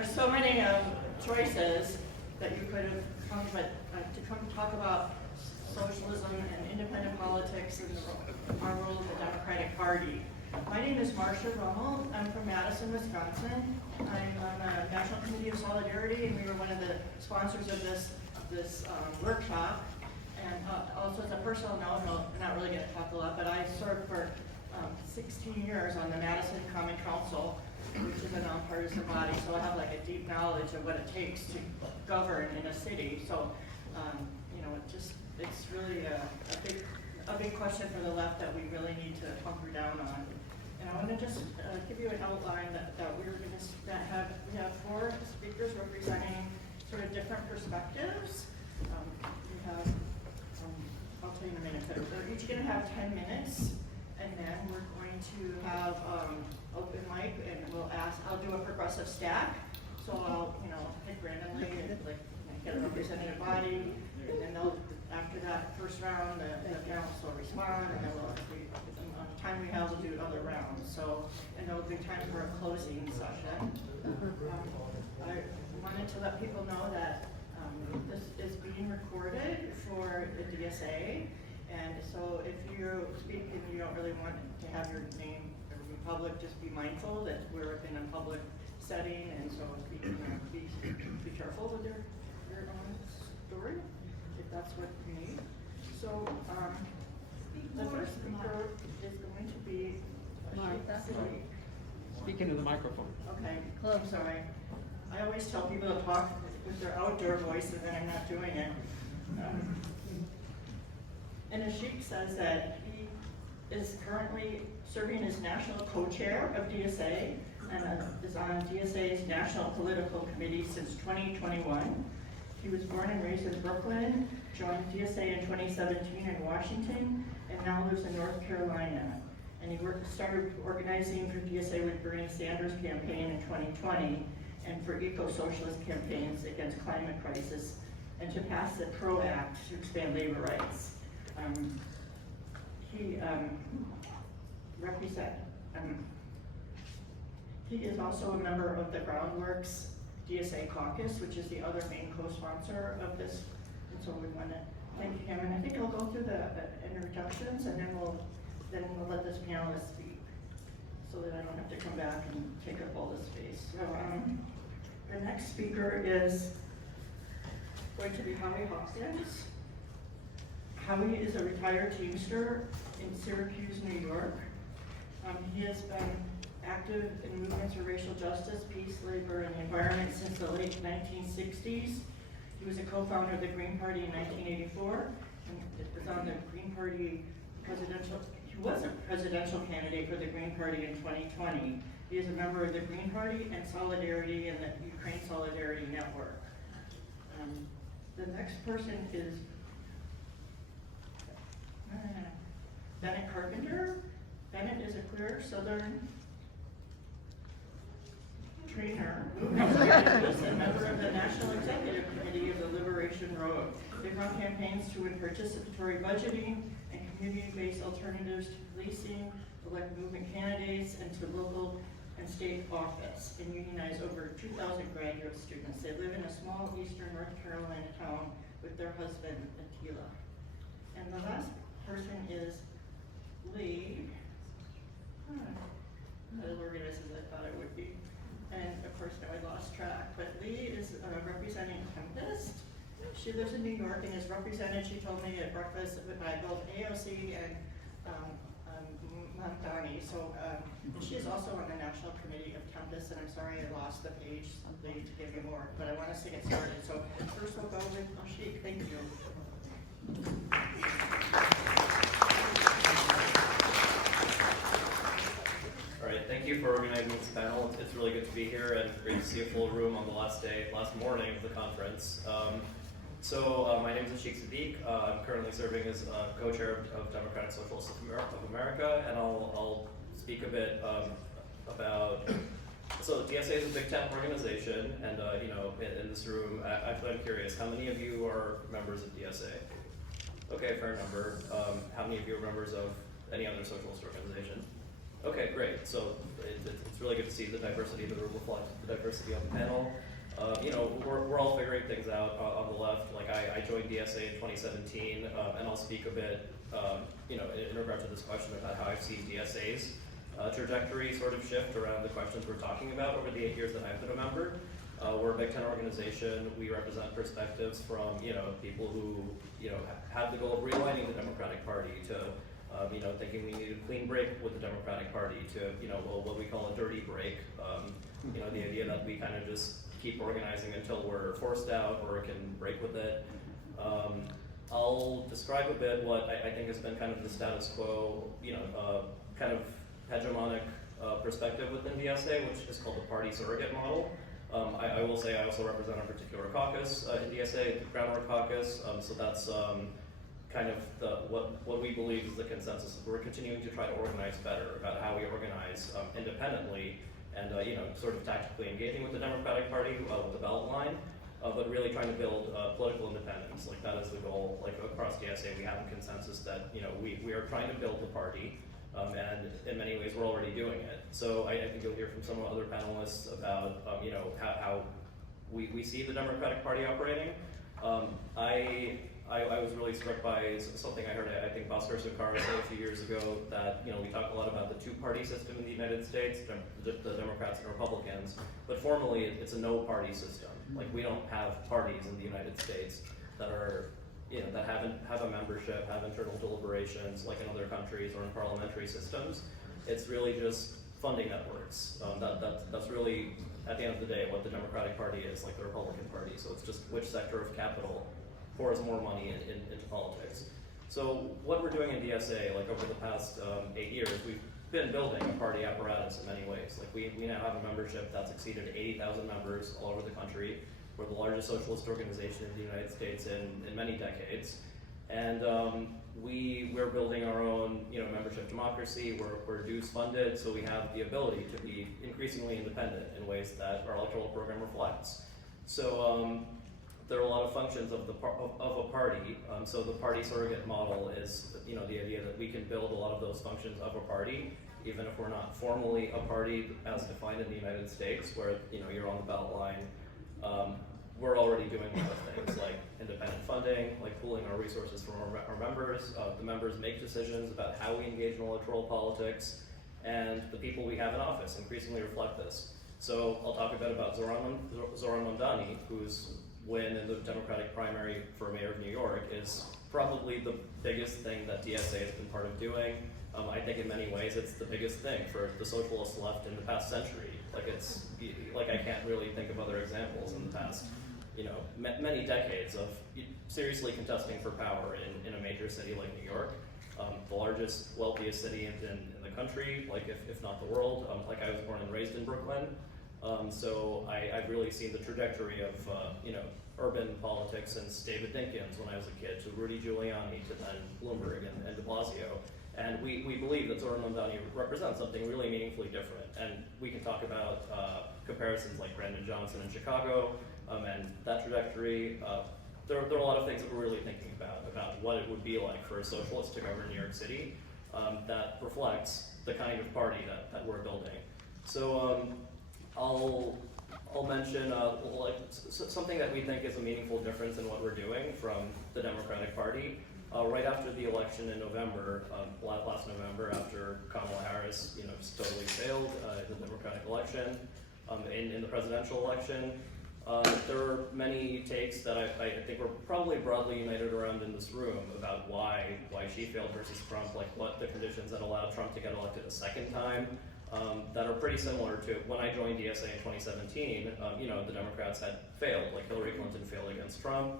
there's so many choices that you could have come, but to come talk about socialism and independent politics and our role of the Democratic Party. My name is Marcia Rummel. I'm from Madison, Wisconsin. I'm on the National Committee of Solidarity, and we were one of the sponsors of this workshop. And also, as a personal note, I'm not really going to talk a lot, but I served for 16 years on the Madison Common Council, which is a nonpartisan body, so I have like a deep knowledge of what it takes to govern in a city. So, you know, it's really a big question for the left that we really need to hunker down on. And I want to just give you an outline that we're going to we have 4 speakers representing sort of different perspectives. We have, I'll tell you in a minute, but we're each going to have 10 minutes, and then we're going to have open mic, and I'll do a progressive stack. So I'll, pick randomly, and get a representative body, and then after that first round, the panelists will respond, and then time we have, we'll do other rounds. So, and there'll be time for a closing session. I wanted to let people know that this is being recorded for the DSA, and so if you speak and you don't really want to have your name in public, just be mindful that we're in a public setting, and so be careful with your own story, if that's what you need. So the first speaker is going to be Ashik Siddique. Speak into the microphone. Okay, I'm sorry. I always tell people to talk with their outdoor voice, and then I'm not doing it. And Ashik says that he is currently serving as national co-chair of DSA and is on DSA's National Political Committee since 2021. He was born and raised in Brooklyn, joined DSA in 2017 in Washington, and now lives in North Carolina. And he started organizing for DSA with Bernie Sanders' campaign in 2020 and for eco-socialist campaigns against climate crisis, and to pass the PRO Act to expand labor rights. He is also a member of the Groundworks DSA caucus, which is the other main co-sponsor of this, and so we want to thank him. And I think I'll go through the introductions, and then we'll let this panelist speak, so that I don't have to come back and take up all this space. So the next speaker is going to be Howie Hawkins. Howie is a retired Teamster in Syracuse, New York. He has been active in movements for racial justice, peace, labor, and the environment since the late 1960s. He was a co-founder of the Green Party in 1984, and was on the Green Party he was a presidential candidate for the Green Party in 2020. He is a member of the Green Party and Solidarity and the Ukraine Solidarity Network. The next person is Bennett Carpenter. Bennett is a queer Southern trainer who's a member of the National Executive Committee of the Liberation Road. They run campaigns to win participatory budgeting and community-based alternatives to policing, elect movement candidates, and to local and state office, and unionize over 2,000 graduate students. They live in a small eastern North Carolina town with their husband, Attila. And the last person is Lee. Not as organized as I thought it would be. And of course now I lost track, but Lee is representing Tempest. She lives in New York and is represented, she told me at breakfast, by both AOC and Mamdani. So she is also on the National Committee of Tempest, and I'm sorry I lost the page, something to give you more, but I want us to get started. So first we'll go with Ashik. Thank you. All right, thank you for organizing this panel. It's really good to be here and great to see a full room on the last morning of the conference. My name is Ashik Siddique. I'm currently serving as co-chair of Democratic Socialists of America, and I'll speak a bit about. So DSA is a Big Tent organization, and in this room, actually I'm curious, how many of you are members of DSA? Okay, fair number. How many of you are members of any other socialist organization? Okay, great. So it's really good to see the diversity of the room reflect the diversity on the panel. We're all figuring things out on the left. Like I joined DSA in 2017, and I'll speak a bit, in regard to this question about how I've seen DSA's trajectory sort of shift around the questions we're talking about over the 8 years that I've been a member. We're a Big Ten organization. We represent perspectives from, people who, have the goal of realigning the Democratic Party to, thinking we need a clean break with the Democratic Party to, what we call a dirty break. The idea that we kind of just keep organizing until we're forced out or can break with it. I'll describe a bit what I think has been kind of the status quo, kind of hegemonic perspective within DSA, which is called the party surrogate model. I will say I also represent a particular caucus in DSA, the Groundwork Caucus, so that's kind of what we believe is the consensus. We're continuing to try to organize better about how we organize independently and sort of tactically engaging with the Democratic Party with the ballot line, but really trying to build political independence. Like that is the goal. Like across DSA, we have a consensus that we are trying to build the party, and in many ways we're already doing it. So I think you'll hear from some other panelists about how we see the Democratic Party operating. I was really struck by something I heard, I think Bhaskar Sukkar say a few years ago, that we talk a lot about the two-party system in the United States, the Democrats and Republicans, but formally it's a no-party system. Like we don't have parties in the United States that are, that have a membership, have internal deliberations like in other countries or in parliamentary systems. It's really just funding networks. That's really, at the end of the day, what the Democratic Party is, like the Republican Party. So it's just which sector of capital pours more money into politics. So what we're doing in DSA, like over the past 8 years, we've been building a party apparatus in many ways. Like we now have a membership that's exceeded 80,000 members all over the country. We're the largest socialist organization in the United States in many decades. And we're building our own membership democracy. We're dues funded, so we have the ability to be increasingly independent in ways that our electoral program reflects. So there are a lot of functions of a party. So the party surrogate model is the idea that we can build a lot of those functions of a party, even if we're not formally a party as defined in the United States, where you're on the ballot line. We're already doing a lot of things like independent funding, like pooling our resources from our members. The members make decisions about how we engage in electoral politics, and the people we have in office increasingly reflect this. So I'll talk a bit about Zohran Mamdani, whose win in the Democratic primary for mayor of New York is probably the biggest thing that DSA has been part of doing. I think in many ways it's the biggest thing for the socialist left in the past century. I can't really think of other examples in the past, many decades of seriously contesting for power in a major city like New York, the largest, wealthiest city in the country, if not the world. I was born and raised in Brooklyn. So I've really seen the trajectory of, urban politics since David Dinkins when I was a kid, to Rudy Giuliani, to then Bloomberg and de Blasio. And we believe that Zohran Mamdani represents something really meaningfully different. And we can talk about comparisons like Brandon Johnson in Chicago and that trajectory. There are a lot of things that we're really thinking about what it would be like for a socialist to govern New York City that reflects the kind of party that we're building. So I'll mention something that we think is a meaningful difference in what we're doing from the Democratic Party. Right after the election in November, last November, after Kamala Harris, just totally failed in the Democratic election, in the presidential election, there were many takes that I think we're probably broadly united around in this room about why she failed versus Trump, like what the conditions that allowed Trump to get elected a second time. That are pretty similar to when I joined DSA in 2017. The Democrats had failed, like Hillary Clinton failed against Trump.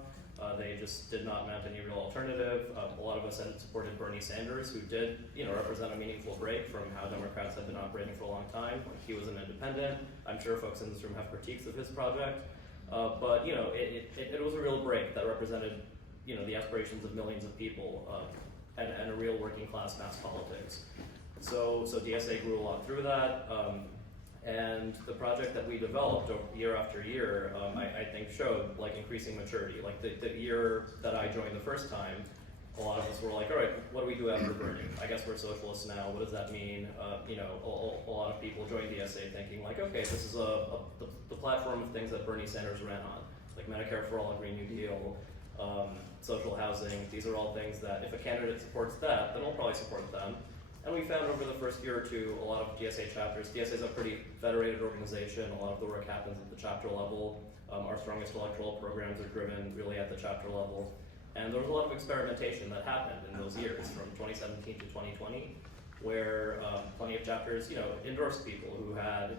They just did not mount any real alternative. A lot of us had supported Bernie Sanders, who did, represent a meaningful break from how Democrats had been operating for a long time. He was an independent. I'm sure folks in this room have critiques of his project, but it was a real break that represented, the aspirations of millions of people and a real working class mass politics. So DSA grew a lot through that, and the project that we developed year after year, I think showed increasing maturity. The year that I joined the first time, a lot of us were like, all right, what do we do after Bernie? I guess we're socialists now. What does that mean? A lot of people joined DSA thinking like, okay, this is the platform of things that Bernie Sanders ran on, like Medicare for All, Green New Deal, social housing. These are all things that if a candidate supports that, then we'll probably support them. And we found over the first year or two, a lot of DSA chapters. DSA is a pretty federated organization. A lot of the work happens at the chapter level. Our strongest electoral programs are driven really at the chapter level. And there was a lot of experimentation that happened in those years, from 2017 to 2020, where plenty of chapters, endorsed people who had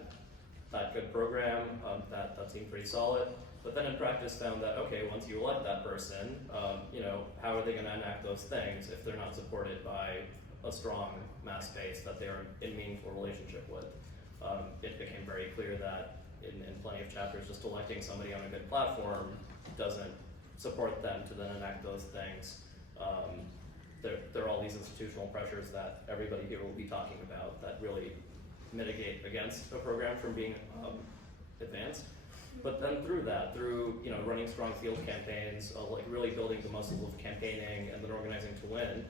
that good program, that seemed pretty solid, but then in practice found that, okay, once you elect that person, how are they going to enact those things if they're not supported by a strong mass base that they're in meaningful relationship with? It became very clear that in plenty of chapters, just electing somebody on a good platform doesn't support them to then enact those things. There are all these institutional pressures that everybody here will be talking about that really mitigate against a program from being advanced. But then through running strong field campaigns, like really building the muscle of campaigning and then organizing to win,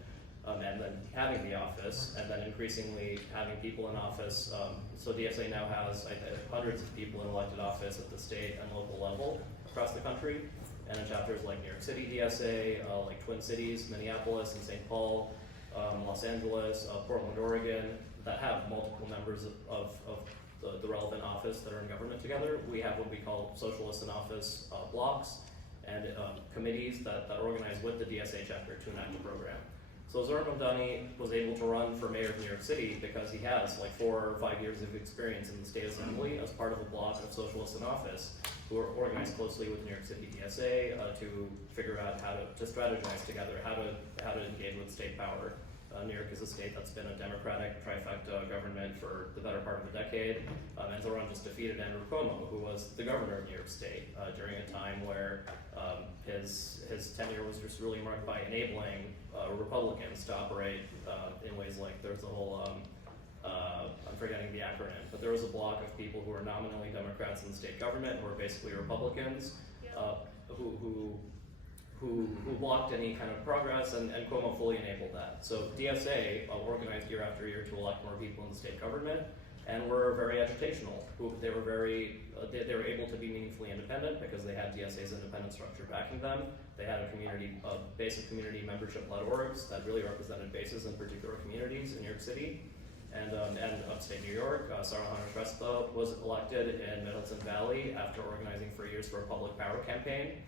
and then having the office, and then increasingly having people in office. So DSA now has hundreds of people in elected office at the state and local level across the country. And in chapters like New York City DSA, like Twin Cities, Minneapolis and St. Paul, Los Angeles, Portland, Oregon, that have multiple members of the relevant office that are in government together. We have what we call socialists in office blocks and committees that organize with the DSA chapter to enact the program. So Zohran Mamdani was able to run for mayor of New York City because he has like 4 or 5 years of experience in the state assembly as part of a block of socialists in office who are organized closely with New York City DSA to figure out how to strategize together, how to engage with state power. New York is a state that's been a Democratic trifecta government for the better part of a decade. And Zohran just defeated Andrew Cuomo, who was the governor of New York State during a time where his tenure was just really marked by enabling Republicans to operate in ways like there's a whole, I'm forgetting the acronym, but there was a block of people who were nominally Democrats in the state government who were basically Republicans who blocked any kind of progress, and Cuomo fully enabled that. So DSA organized year after year to elect more people in the state government, and were very agitational. They were able to be meaningfully independent because they had DSA's independent structure backing them. They had a base of community membership-led orgs that really represented bases in particular communities in New York City. And upstate New York, Zohran Mamdani was elected in Mid-Hudson Valley after organizing for years for a public power campaign.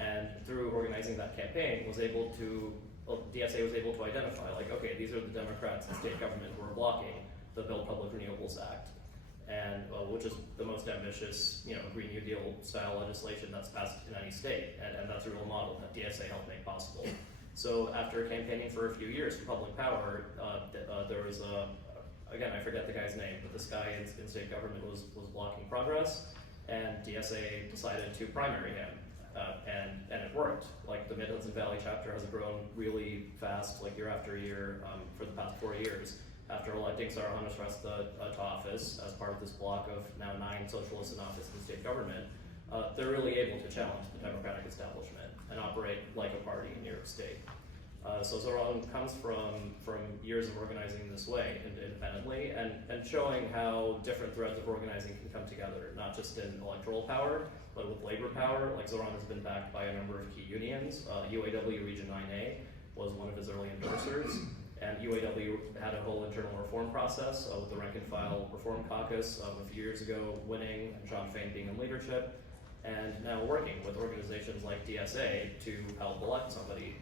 And through organizing that campaign, DSA was able to identify, like, okay, these are the Democrats in state government who are blocking the Build Public Renewables Act, and which is the most ambitious, Green New Deal style legislation that's passed in any state, and that's a real model that DSA helped make possible. So after campaigning for a few years for public power, there was again, I forget the guy's name, but this guy in state government was blocking progress, and DSA decided to primary him. And it worked. Like the Mid-Hudson Valley chapter has grown really fast, like year after year, for the past 4 years. After electing Zohran Mamdani to office as part of this block of now 9 socialists in office in the state government, they're really able to challenge the Democratic establishment and operate like a party in New York State. So Zohran comes from years of organizing this way independently and showing how different threads of organizing can come together, not just in electoral power, but with labor power. Like Zohran has been backed by a number of key unions. UAW Region 9A was one of his early endorsers, and UAW had a whole internal reform process with the Rank and File Reform Caucus a few years ago winning, and John Fain being in leadership, and now working with organizations like DSA to help elect somebody,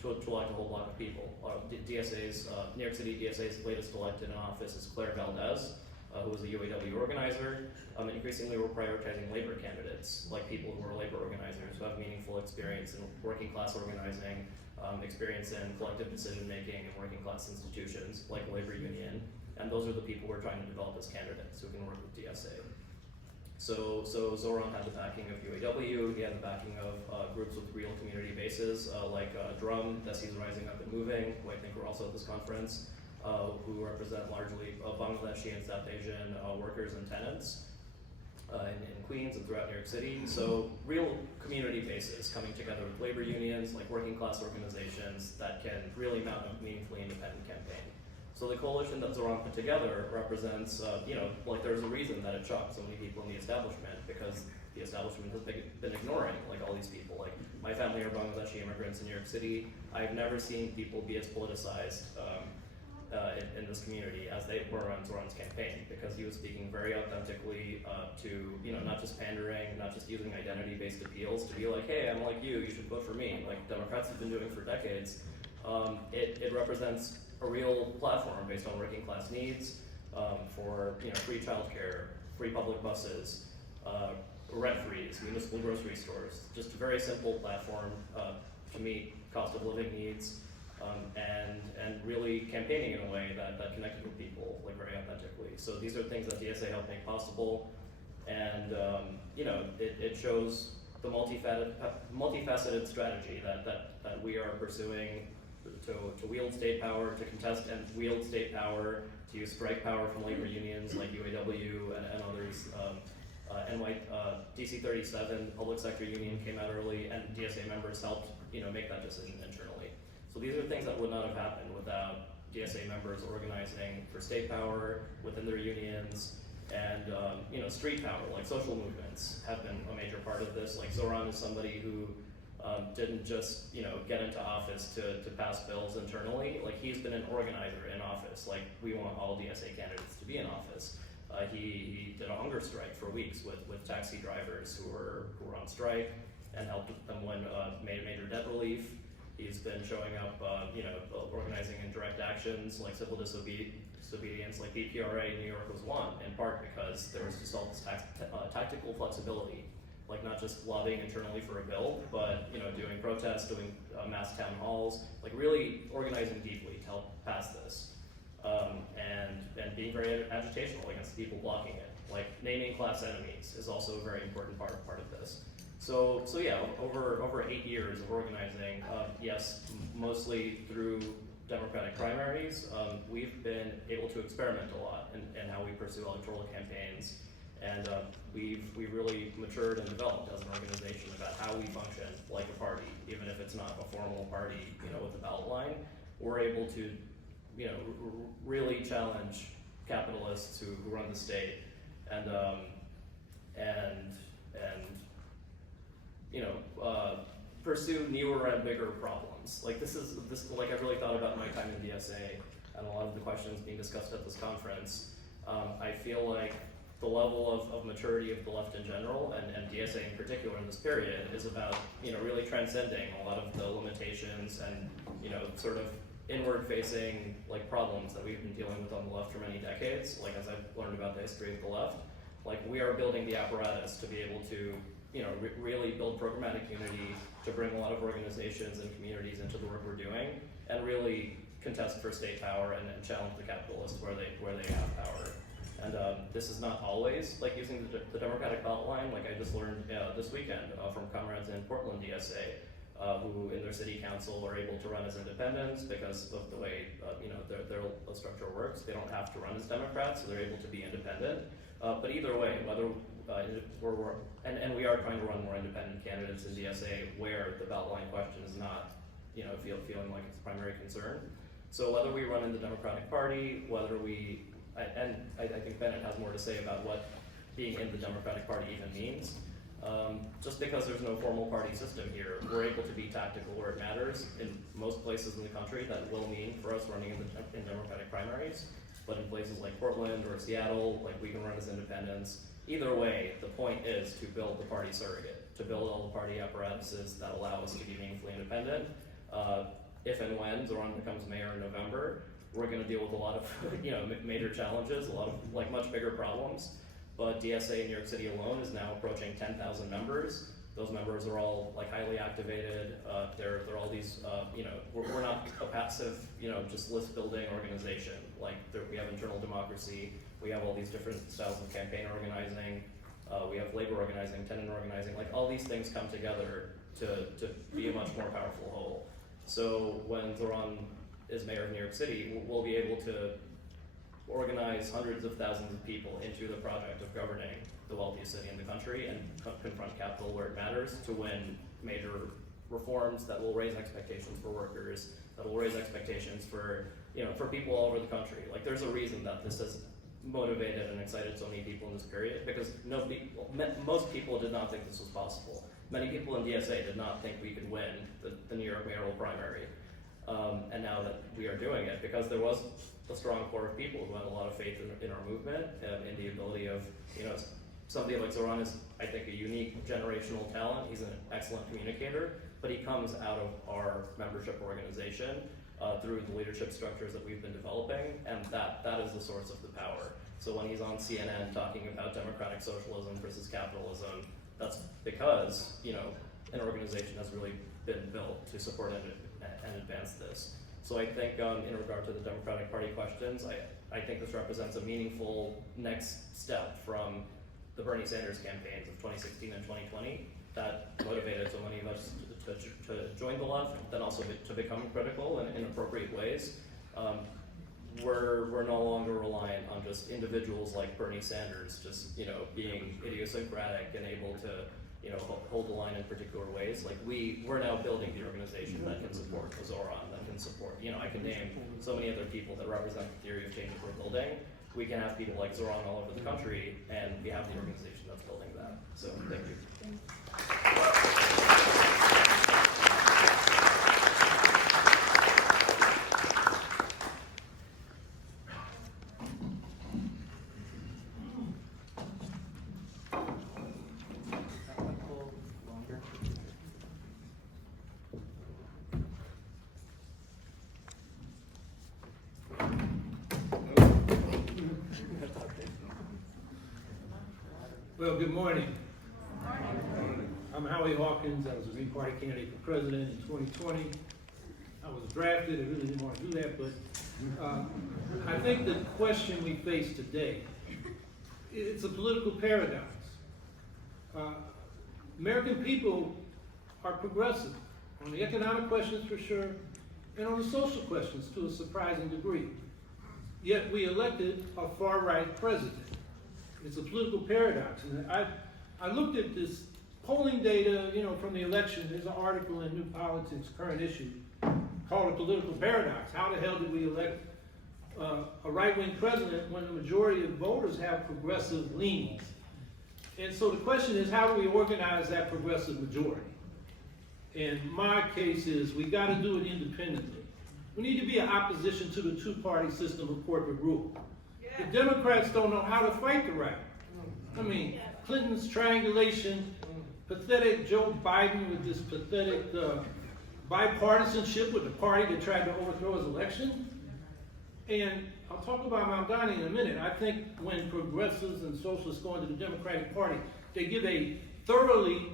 to elect a whole block of people. New York City DSA's latest elected in office is Claire Valdez, who was a UAW organizer. Increasingly, we're prioritizing labor candidates, like people who are labor organizers, who have meaningful experience in working class organizing, experience in collective decision making in working class institutions, like a labor union. And those are the people we're trying to develop as candidates who can work with DSA. So Zohran had the backing of UAW, he had the backing of groups with real community bases, like Drum, Desi's Rising Up and Moving, who I think were also at this conference, who represent largely Bangladeshi and South Asian workers and tenants. in Queens and throughout New York City. So real community bases coming together with labor unions, like working class organizations that can really mount a meaningfully independent campaign. So the coalition that Zohran put together represents, like there's a reason that it shocked so many people in the establishment, because the establishment has been ignoring like all these people. Like my family are Bangladeshi immigrants in New York City. I've never seen people be as politicized in this community as they were on Zohran's campaign, because he was speaking very authentically to, not just pandering, not just using identity-based appeals to be like, hey, I'm like you should vote for me, like Democrats have been doing for decades. It represents a real platform based on working class needs for free childcare, free public buses, rent-frees, municipal grocery stores. Just a very simple platform to meet cost of living needs, and really campaigning in a way that connected with people like very authentically. So these are things that DSA helped make possible, and it shows the multifaceted strategy that we are pursuing to wield state power, to contest and wield state power, to use strike power from labor unions like UAW and others. DC 37 public sector union came out early, and DSA members helped make that decision internally. So these are things that would not have happened without DSA members organizing for state power within their unions, and street power, like social movements, have been a major part of this. Like Zohran is somebody who didn't just get into office to pass bills internally. Like he's been an organizer in office. Like we want all DSA candidates to be in office. He did a hunger strike for weeks with taxi drivers who were on strike, and helped them win major debt relief. He's been showing up, organizing in direct actions like civil disobedience, like BPRA in New York was one, in part because there was just all this tactical flexibility, like not just lobbying internally for a bill, but doing protests, doing mass town halls, like really organizing deeply to help pass this, and being very agitational against the people blocking it. Like naming class enemies is also a very important part of this. So yeah, over 8 years of organizing, yes, mostly through Democratic primaries, we've been able to experiment a lot in how we pursue electoral campaigns, and we've really matured and developed as an organization about how we function like a party, even if it's not a formal party, with a ballot line. We're able to, really challenge capitalists who run the state, and pursue newer and bigger problems. Like like I really thought about my time in DSA and a lot of the questions being discussed at this conference. I feel like the level of maturity of the left in general, and DSA in particular in this period, is about really transcending a lot of the limitations and sort of inward-facing like problems that we've been dealing with on the left for many decades. Like as I've learned about the history of the left, like we are building the apparatus to be able to really build programmatic unity, to bring a lot of organizations and communities into the work we're doing, and really contest for state power and challenge the capitalists where they have power. And this is not always like using the Democratic ballot line. Like I just learned this weekend from comrades in Portland DSA, who in their city council are able to run as independents because of the way their structure works. They don't have to run as Democrats, so they're able to be independent. But either way, whether we are trying to run more independent candidates in DSA where the ballot line question is not, feeling like it's a primary concern. So whether we run in the Democratic Party, whether I think Bennett has more to say about what being in the Democratic Party even means. Just because there's no formal party system here, we're able to be tactical where it matters. In most places in the country, that will mean for us running in Democratic primaries. But in places like Portland or Seattle, like we can run as independents. Either way, the point is to build the party surrogate, to build all the party apparatuses that allow us to be meaningfully independent. If and when Zohran becomes mayor in November, we're going to deal with a lot of major challenges, a lot of like much bigger problems. But DSA in New York City alone is now approaching 10,000 members. Those members are all like highly activated. They're all these, we're not a passive, just list building organization. Like we have internal democracy. We have all these different styles of campaign organizing. We have labor organizing, tenant organizing. Like all these things come together to be a much more powerful whole. So when Zohran is mayor of New York City, we'll be able to organize hundreds of thousands of people into the project of governing the wealthiest city in the country and confront capital where it matters to win major reforms that will raise expectations for workers, that will raise expectations for, for people all over the country. Like, there's a reason that this has motivated and excited so many people in this period, because most people did not think this was possible. Many people in DSA did not think we could win the New York mayoral primary. And now that we are doing it, because there was a strong core of people who had a lot of faith in our movement, in the ability of, somebody like Zohran is, I think, a unique generational talent. He's an excellent communicator, but he comes out of our membership organization through the leadership structures that we've been developing, and that is the source of the power. So when he's on CNN talking about democratic socialism versus capitalism, that's because, an organization has really been built to support and advance this. So I think in regard to the Democratic Party questions, I think this represents a meaningful next step from the Bernie Sanders campaigns of 2016 and 2020 that motivated so many of us to join the left, then also to become critical in appropriate ways. We're no longer reliant on just individuals like Bernie Sanders just being idiosyncratic and able to hold the line in particular ways. Like, we're now building the organization that can support Zohran, that can support, I can name so many other people that represent the theory of change that we're building. We can have people like Zohran all over the country, and we have the organization that's building that. So, thank you. Well, good morning. I'm Howie Hawkins. I was a Green Party candidate for president in 2020. I was drafted. I really didn't want to do that, but I think the question we face today, it's a political paradox. American people are progressive on the economic questions for sure, and on the social questions to a surprising degree. Yet we elected a far-right president. It's a political paradox. And I looked at this polling data, from the election. There's an article in New Politics, current issue, called A Political Paradox. How the hell did we elect a right-wing president when the majority of voters have progressive leanings? And so the question is, how do we organize that progressive majority? And my case is, we got to do it independently. We need to be an opposition to the two-party system of corporate rule. The Democrats don't know how to fight the right. I mean, Clinton's triangulation, pathetic Joe Biden with this pathetic bipartisanship with the party that tried to overthrow his election. And I'll talk about Mamdani in a minute. I think when progressives and socialists go into the Democratic Party, they give a thoroughly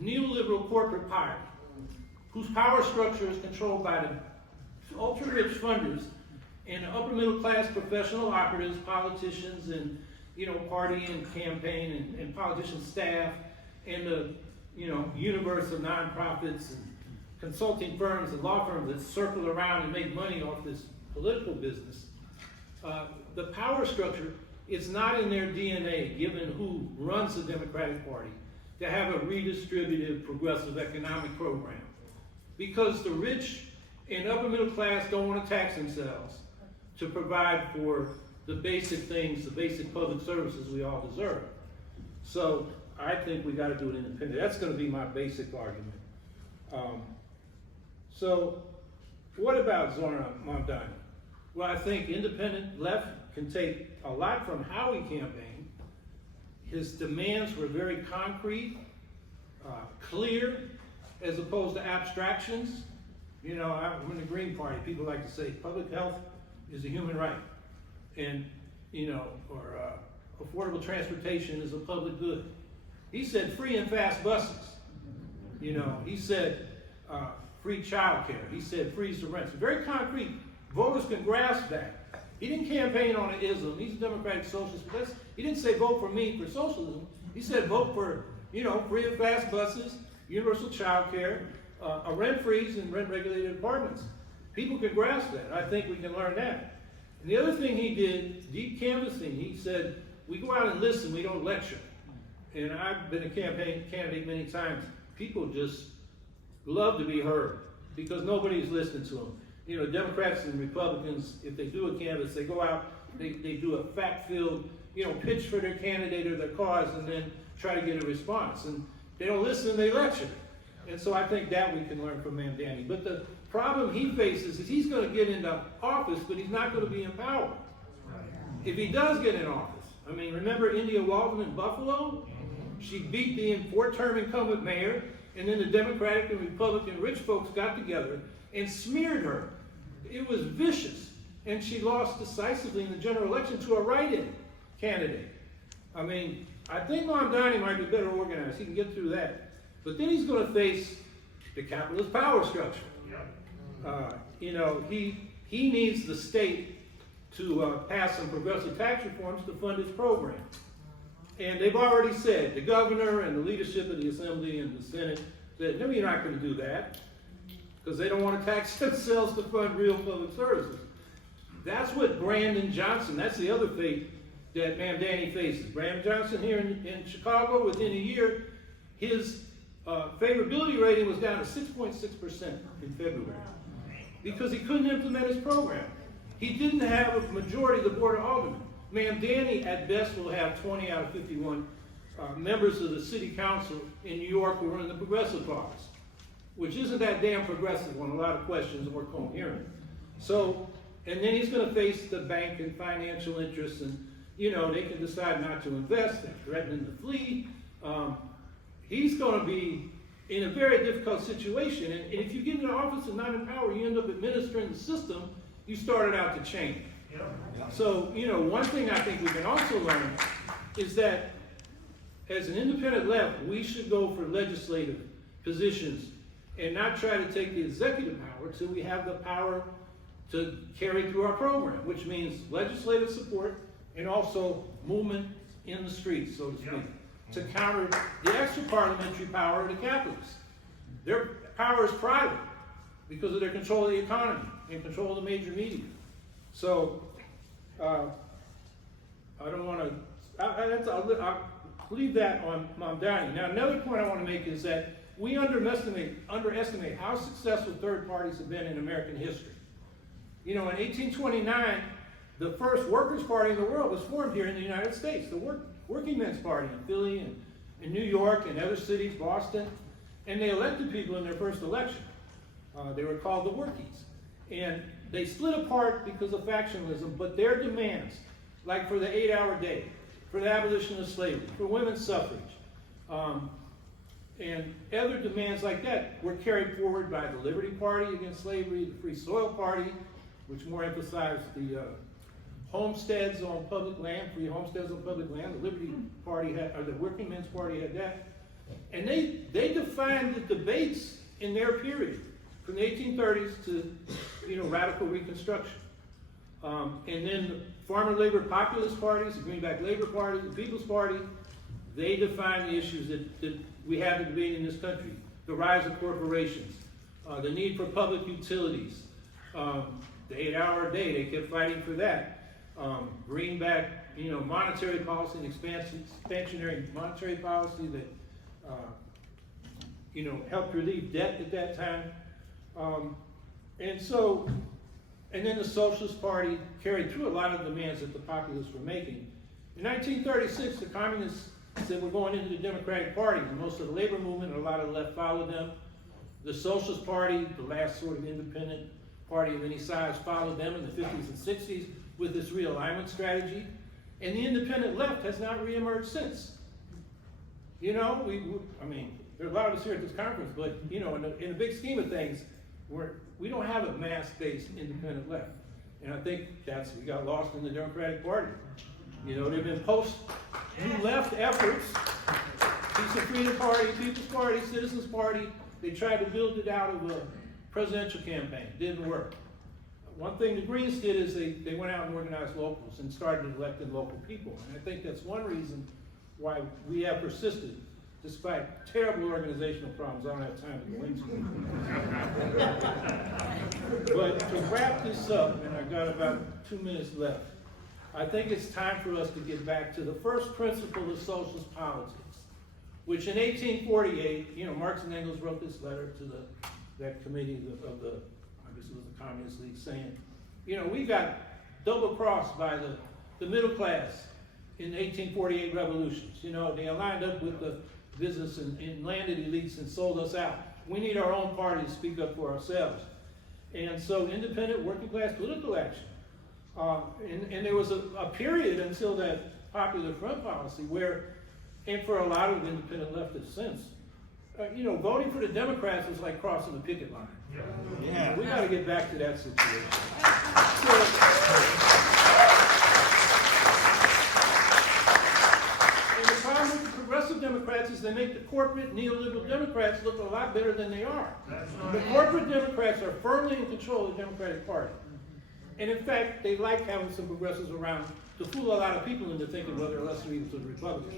neoliberal corporate party whose power structure is controlled by the ultra-rich funders and the upper middle class professional operatives, politicians, and party and campaign and politician staff, and the universe of nonprofits and consulting firms and law firms that circle around and make money off this political business. The power structure, it's not in their DNA, given who runs the Democratic Party, to have a redistributive progressive economic program. Because the rich and upper middle class don't want to tax themselves to provide for the basic things, the basic public services we all deserve. So I think we got to do it independently. That's going to be my basic argument. So what about Zohran Mamdani? Well, I think independent left can take a lot from Howie campaign. His demands were very concrete, clear, as opposed to abstractions. I'm in the Green Party. People like to say public health is a human right, and affordable transportation is a public good. He said free and fast buses. He said free child care. He said freeze the rents. Very concrete. Voters can grasp that. He didn't campaign on an ism. He's a Democratic Socialist, but he didn't say vote for me for socialism. He said vote for free and fast buses, universal child care, a rent freeze and rent regulated apartments. People can grasp that. I think we can learn that. And the other thing he did, deep canvassing, he said, we go out and listen, we don't lecture. And I've been a campaign candidate many times. People just love to be heard because nobody's listening to them. You know, Democrats and Republicans, if they do a canvass, they go out, they do a fact-filled, you know, pitch for their candidate or their cause and then try to get a response. And they don't listen, they lecture. And so I think that we can learn from Mamdani. But the problem he faces is he's going to get into office, but he's not going to be in power. If he does get in office, I mean, remember India Walton in Buffalo? She beat the four-term incumbent mayor, and then the Democratic and Republican rich folks got together and smeared her. It was vicious, and she lost decisively in the general election to a write-in candidate. I mean, I think Mamdani might be better organized. He can get through that. But then he's going to face the capitalist power structure. You know, he needs the state to pass some progressive tax reforms to fund his program. And they've already said, the governor and the leadership of the Assembly and the Senate said, no, you're not going to do that, because they don't want to tax themselves to fund real public services. That's what Brandon Johnson, that's the other fate that Mamdani faces. Brandon Johnson here in Chicago, within a year, his favorability rating was down to 6.6% in February because he couldn't implement his program. He didn't have a majority of the Board of Aldermen. Mamdani, at best, will have 20 out of 51 members of the city council in New York who are in the progressive caucus, which isn't that damn progressive on a lot of questions or coherent. So, and then he's going to face the bank and financial interests, and, you know, they can decide not to invest, they're threatening to flee. He's going to be in a very difficult situation, and if you get into office and not in power, you end up administering the system you started out to change. So, you know, one thing I think we can also learn is that as an independent left, we should go for legislative positions and not try to take the executive power till we have the power to carry through our program, which means legislative support and also movement in the streets, so to speak, to counter the extra parliamentary power of the capitalists. Their power is private because of their control of the economy and control of the major media. So, I don't want to, I'll leave that on Mamdani. Now, another point I want to make is that we underestimate how successful third parties have been in American history. You know, in 1829, the first workers' party in the world was formed here in the United States, the Working Men's Party in Philly and in New York and other cities, Boston, and they elected people in their first election. They were called the Workies. And they split apart because of factionalism, but their demands, like for the 8-hour day, for the abolition of slavery, for women's suffrage, and other demands like that were carried forward by the Liberty Party against slavery, the Free Soil Party, which more emphasized the homesteads on public land, free homesteads on public land. The Liberty Party had, or the Working Men's Party had that. And they defined the debates in their period, from the 1830s to, you know, radical Reconstruction. And then the Farmer Labor Populist parties, the Greenback Labor Party, the People's Party, they defined the issues that we have to debate in this country. The rise of corporations, the need for public utilities, the 8-hour day, they kept fighting for that. Greenback, you know, monetary policy and expansionary monetary policy that, you know, helped relieve debt at that time. And then the Socialist Party carried through a lot of demands that the populists were making. In 1936, the communists said we're going into the Democratic Party, and most of the labor movement and a lot of the left followed them. The Socialist Party, the last sort of independent party of any size, followed them in the 50s and 60s with this realignment strategy. And the independent left has not reemerged since. You know, I mean, there are a lot of us here at this conference, but, you know, in the big scheme of things, we don't have a mass-based independent left. And I think we got lost in the Democratic Party. You know, there have been post-new left efforts, Peace and Freedom Party, People's Party, Citizens Party. They tried to build it out of a presidential campaign. Didn't work. One thing the Greens did is they went out and organized locals and started electing local people. And I think that's one reason why we have persisted despite terrible organizational problems. I don't have time to go into it. But to wrap this up, and I've got about 2 minutes left, I think it's time for us to get back to the first principle of socialist politics, which in 1848, Marx and Engels wrote this letter to that committee of the, I guess it was the Communist League, saying, we got double-crossed by the middle class in the 1848 revolutions. They aligned up with the business and landed elites and sold us out. We need our own party to speak up for ourselves. And so independent working class political action. And there was a period until that Popular Front policy where, and for a lot of independent leftists since, voting for the Democrats was like crossing the picket line. Yeah. We got to get back to that situation. And the problem with the progressive Democrats is they make the corporate neoliberal Democrats look a lot better than they are. The corporate Democrats are firmly in control of the Democratic Party. And in fact, they like having some progressives around to fool a lot of people into thinking, well, they're lesser evil to the Republicans.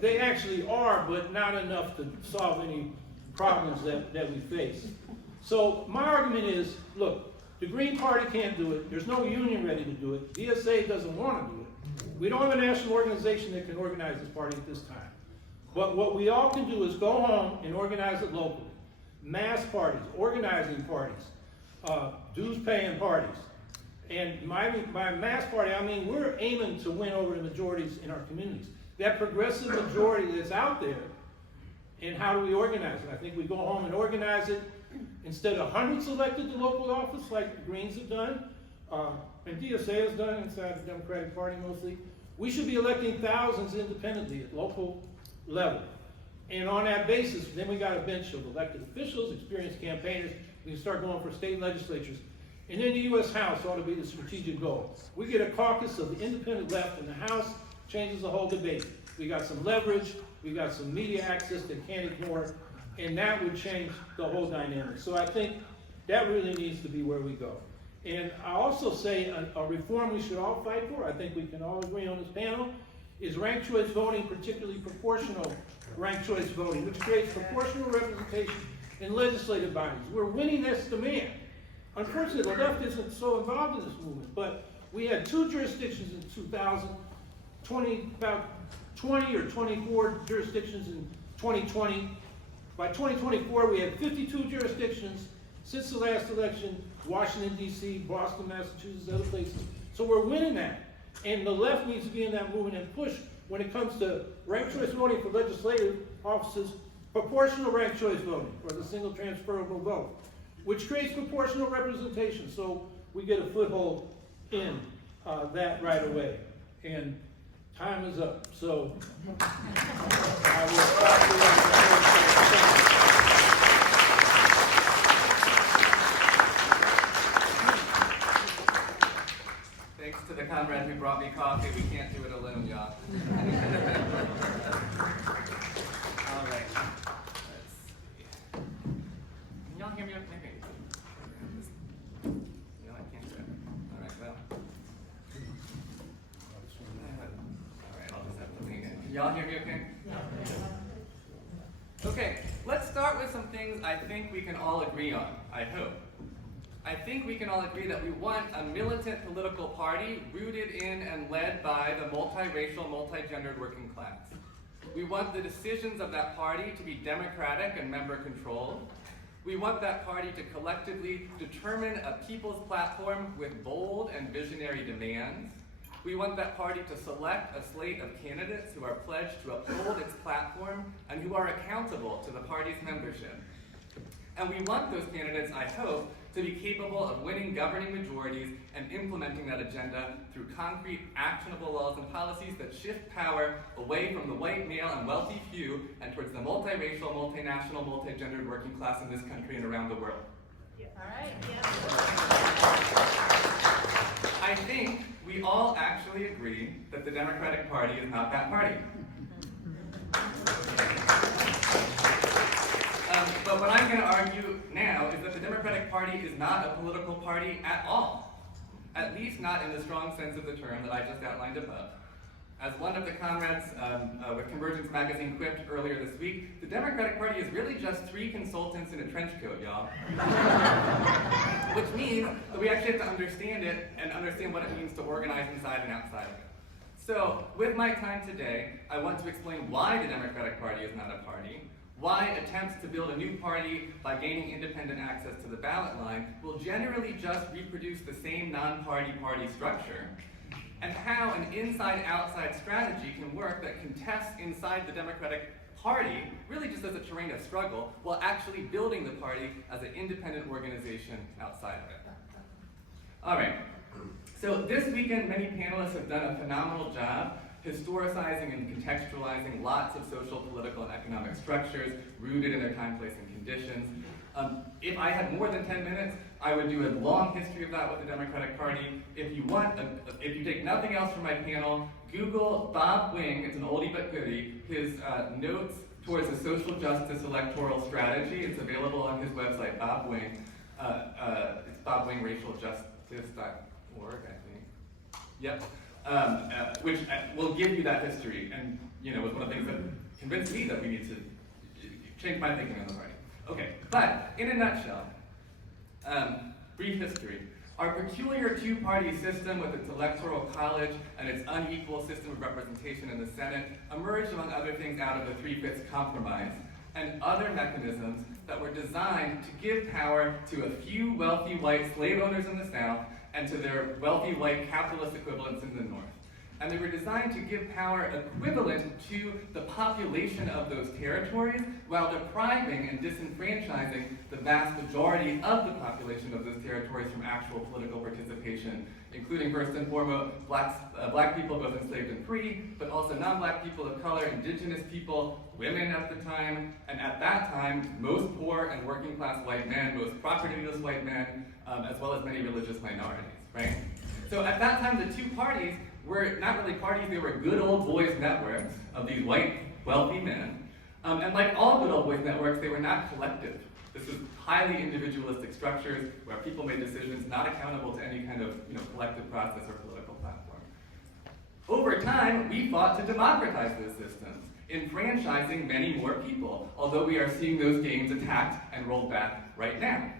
They actually are, but not enough to solve any problems that we face. So my argument is, look, the Green Party can't do it. There's no union ready to do it. DSA doesn't want to do it. We don't have a national organization that can organize this party at this time. But what we all can do is go home and organize it locally. Mass parties, organizing parties, dues-paying parties. And by mass party, I mean we're aiming to win over the majorities in our communities. That progressive majority that's out there, and how do we organize it? I think we go home and organize it. Instead of hundreds elected to local office like the Greens have done, and DSA has done inside the Democratic Party mostly, we should be electing thousands independently at local level. And on that basis, then we got a bench of elected officials, experienced campaigners. We can start going for state legislatures. And then the U.S. House ought to be the strategic goal. We get a caucus of the independent left in the House, changes the whole debate. We got some leverage, we got some media access that can't ignore, and that would change the whole dynamic. So I think that really needs to be where we go. And I also say a reform we should all fight for, I think we can all agree on this panel, is ranked choice voting, particularly proportional ranked choice voting, which creates proportional representation in legislative bodies. We're winning this demand. Unfortunately, the left isn't so involved in this movement, but we had 2 jurisdictions in 2000, about 20 or 24 jurisdictions in 2020. By 2024, we had 52 jurisdictions since the last election, Washington, D.C., Boston, Massachusetts, other places. So we're winning that. And the left needs to be in that movement and push when it comes to ranked choice voting for legislative offices, proportional ranked choice voting, or the single transferable vote, which creates proportional representation, so we get a foothold in that right away. And time is up, so I will stop there. Thanks to the comrade who brought me coffee. We can't do it alone, y'all. All right. Let's see. Can y'all hear me okay? No, I can't do it. All right, well. All right, I'll just have to lean in. Can y'all hear me okay? Okay, let's start with some things I think we can all agree on, I hope. I think we can all agree that we want a militant political party rooted in and led by the multiracial, multigendered working class. We want the decisions of that party to be democratic and member-controlled. We want that party to collectively determine a people's platform with bold and visionary demands. We want that party to select a slate of candidates who are pledged to uphold its platform and who are accountable to the party's membership. And we want those candidates, I hope, to be capable of winning governing majorities and implementing that agenda through concrete, actionable laws and policies that shift power away from the white male and wealthy few and towards the multiracial, multinational, multigendered working class in this country and around the world. Yeah. All right. Yeah. I think we all actually agree that the Democratic Party is not that party. But what I'm going to argue now is that the Democratic Party is not a political party at all. At least not in the strong sense of the term that I just outlined above. As one of the comrades with Convergence magazine quipped earlier this week, the Democratic Party is really just 3 consultants in a trench coat, y'all. Which means that we actually have to understand it and understand what it means to organize inside and outside of it. So, with my time today, I want to explain why the Democratic Party is not a party, why attempts to build a new party by gaining independent access to the ballot line will generally just reproduce the same non-party party structure, and how an inside-outside strategy can work that contests inside the Democratic Party, really just as a terrain of struggle, while actually building the party as an independent organization outside of it. All right, so this weekend many panelists have done a phenomenal job historicizing and contextualizing lots of social, political, and economic structures rooted in their time, place, and conditions. If I had more than 10 minutes, I would do a long history of that with the Democratic Party. If you want, if you take nothing else from my panel, Google Bob Wing, it's an oldie but goodie, his notes towards a social justice electoral strategy. It's available on his website, Bob Wing. It's bobwingracialjustice.org, I think. Yep. Which will give you that history, and was one of the things that convinced me that we need to change my thinking on the party. Okay, but in a nutshell, brief history. Our peculiar 2-party system with its electoral college and its unequal system of representation in the Senate emerged, among other things, out of the 3/5 compromise and other mechanisms that were designed to give power to a few wealthy white slave owners in the South and to their wealthy white capitalist equivalents in the North. And they were designed to give power equivalent to the population of those territories while depriving and disenfranchising the vast majority of the population of those territories from actual political participation, including first and foremost black people, both enslaved and free, but also non-black people of color, indigenous people, women at the time, and at that time, most poor and working class white men, most propertyless white men, as well as many religious minorities, right? So at that time, the 2 parties were not really parties, they were good old boys networks of these white, wealthy men. And like all good old boys networks, they were not collective. This was highly individualistic structures where people made decisions not accountable to any kind of collective process or political platform. Over time, we fought to democratize those systems, enfranchising many more people, although we are seeing those gains attacked and rolled back right now.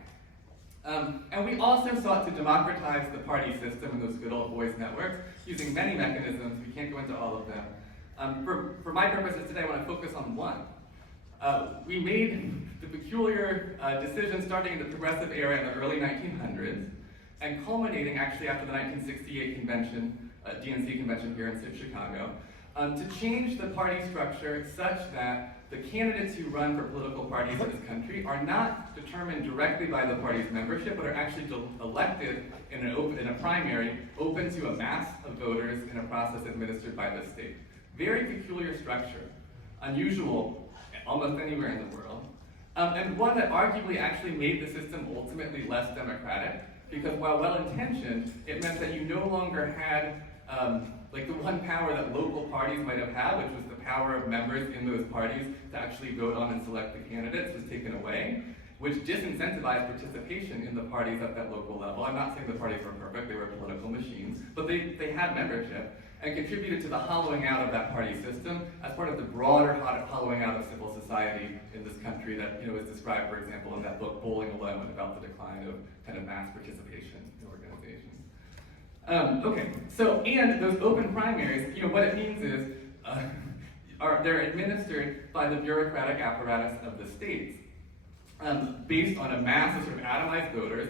And we also sought to democratize the party system and those good old boys networks using many mechanisms. We can't go into all of them. For my purposes today, I want to focus on one. We made the peculiar decision starting in the progressive era in the early 1900s and culminating actually after the 1968 convention, DNC convention here in Chicago, to change the party structure such that the candidates who run for political parties in this country are not determined directly by the party's membership, but are actually elected in a primary open to a mass of voters in a process administered by the state. Very peculiar structure, unusual almost anywhere in the world, and one that arguably actually made the system ultimately less democratic, because while well-intentioned, it meant that you no longer had like the one power that local parties might have had, which was the power of members in those parties to actually vote on and select the candidates, was taken away, which disincentivized participation in the parties at that local level. I'm not saying the parties were perfect, they were political machines, but they had membership and contributed to the hollowing out of that party system as part of the broader hollowing out of civil society in this country that is described, for example, in that book, Bowling Alone, about the decline of kind of mass participation in organizations. Okay, so, and those open primaries, what it means is, they're administered by the bureaucratic apparatus of the states, based on a mass of sort of atomized voters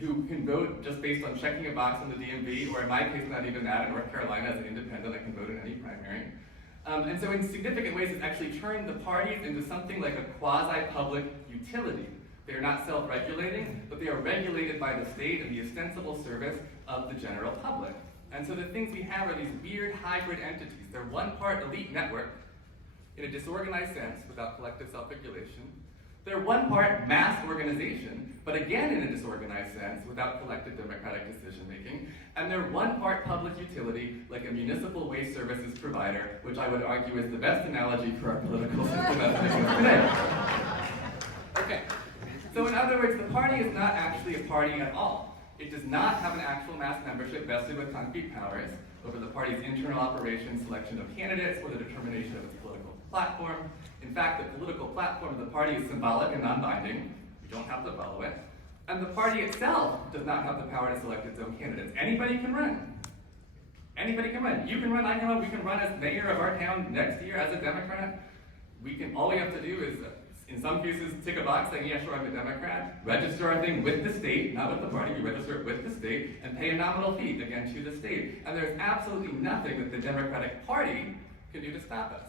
who can vote just based on checking a box on the DMV, or in my case, not even that, in North Carolina, as an independent, I can vote in any primary. And so in significant ways, it's actually turned the parties into something like a quasi-public utility. They are not self-regulating, but they are regulated by the state in the ostensible service of the general public. And so the things we have are these weird hybrid entities. They're one part elite network in a disorganized sense without collective self-regulation. They're one part mass organization, but again in a disorganized sense without collective democratic decision-making. And they're one part public utility, like a municipal waste services provider, which I would argue is the best analogy for our political system as it exists today. Okay. So in other words, the party is not actually a party at all. It does not have an actual mass membership vested with concrete powers over the party's internal operations, selection of candidates, or the determination of its political platform. In fact, the political platform of the party is symbolic and non-binding. We don't have to follow it. And the party itself does not have the power to select its own candidates. Anybody can run. Anybody can run. You can run, I can run, we can run as mayor of our town next year as a Democrat. All we have to do is, in some cases, tick a box saying, yeah, sure, I'm a Democrat, register our thing with the state, not with the party, we register it with the state, and pay a nominal fee, again, to the state. And there's absolutely nothing that the Democratic Party can do to stop us.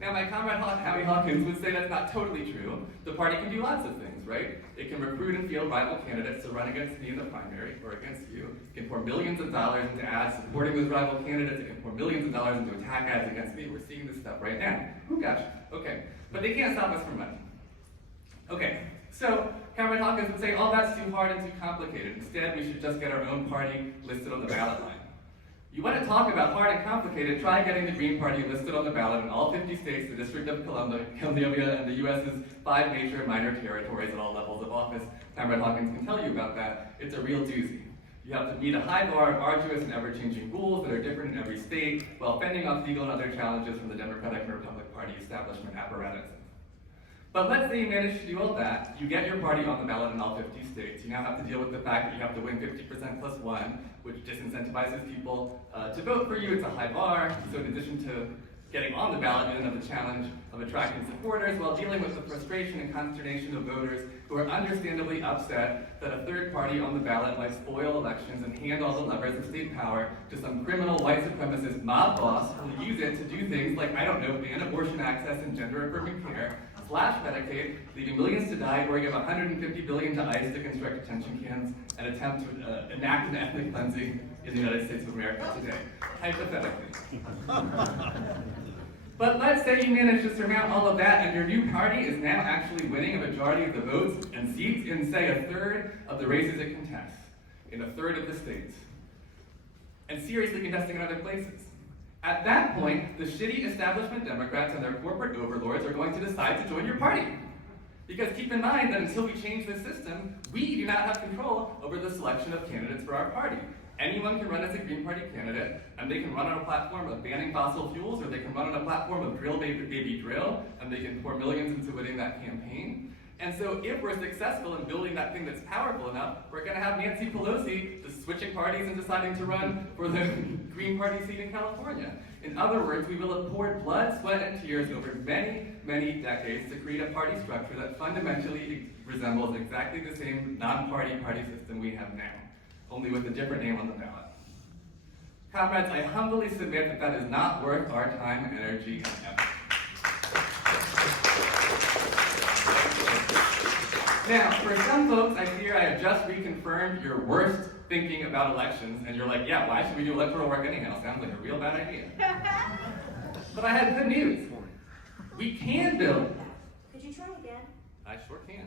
Now, my comrade Howie Hawkins would say that's not totally true. The party can do lots of things, right? It can recruit and field rival candidates to run against me in the primary, or against you. It can pour millions of dollars into ads supporting those rival candidates. It can pour millions of dollars into attack ads against me. We're seeing this stuff right now. Oh, gosh. Okay. But they can't stop us from running. Okay. So, comrade Hawkins would say, oh, that's too hard and too complicated. Instead, we should just get our own party listed on the ballot line. You want to talk about hard and complicated, try getting the Green Party listed on the ballot in all 50 states, the District of Columbia, and the U.S.'s 5 major and minor territories at all levels of office. Comrade Hawkins can tell you about that. It's a real doozy. You have to meet a high bar of arduous and ever-changing rules that are different in every state, while fending off legal and other challenges from the Democratic and Republican Party establishment apparatus. But let's say you manage to do all that, you get your party on the ballot in all 50 states. You now have to deal with the fact that you have to win 50% plus 1, which disincentivizes people to vote for you. It's a high bar. So in addition to getting on the ballot, you then have the challenge of attracting supporters while dealing with the frustration and consternation of voters who are understandably upset that a third party on the ballot might spoil elections and hand all the levers of state power to some criminal white supremacist mob boss who will use it to do things like, I don't know, ban abortion access and gender-affirming care, slash Medicaid, leaving millions to die, or give $150 billion to ICE to construct detention camps and attempt to enact an ethnic cleansing in the United States of America today, hypothetically. But let's say you manage to surmount all of that and your new party is now actually winning a majority of the votes and seats in, say, a third of the races it contests, in a third of the states, and seriously contesting in other places. At that point, the shitty establishment Democrats and their corporate overlords are going to decide to join your party. Because keep in mind that until we change this system, we do not have control over the selection of candidates for our party. Anyone can run as a Green Party candidate, and they can run on a platform of banning fossil fuels, or they can run on a platform of drill baby drill, and they can pour millions into winning that campaign. And so if we're successful in building that thing that's powerful enough, we're going to have Nancy Pelosi just switching parties and deciding to run for the Green Party seat in California. In other words, we will have poured blood, sweat, and tears over many, many decades to create a party structure that fundamentally resembles exactly the same non-party party system we have now, only with a different name on the ballot. Comrades, I humbly submit that that is not worth our time, energy, and effort. Now, for some folks, I fear I have just reconfirmed your worst thinking about elections, and you're like, yeah, why should we do electoral work anyhow? Sounds like a real bad idea. But I had good news. We can build. Could you try again? I sure can.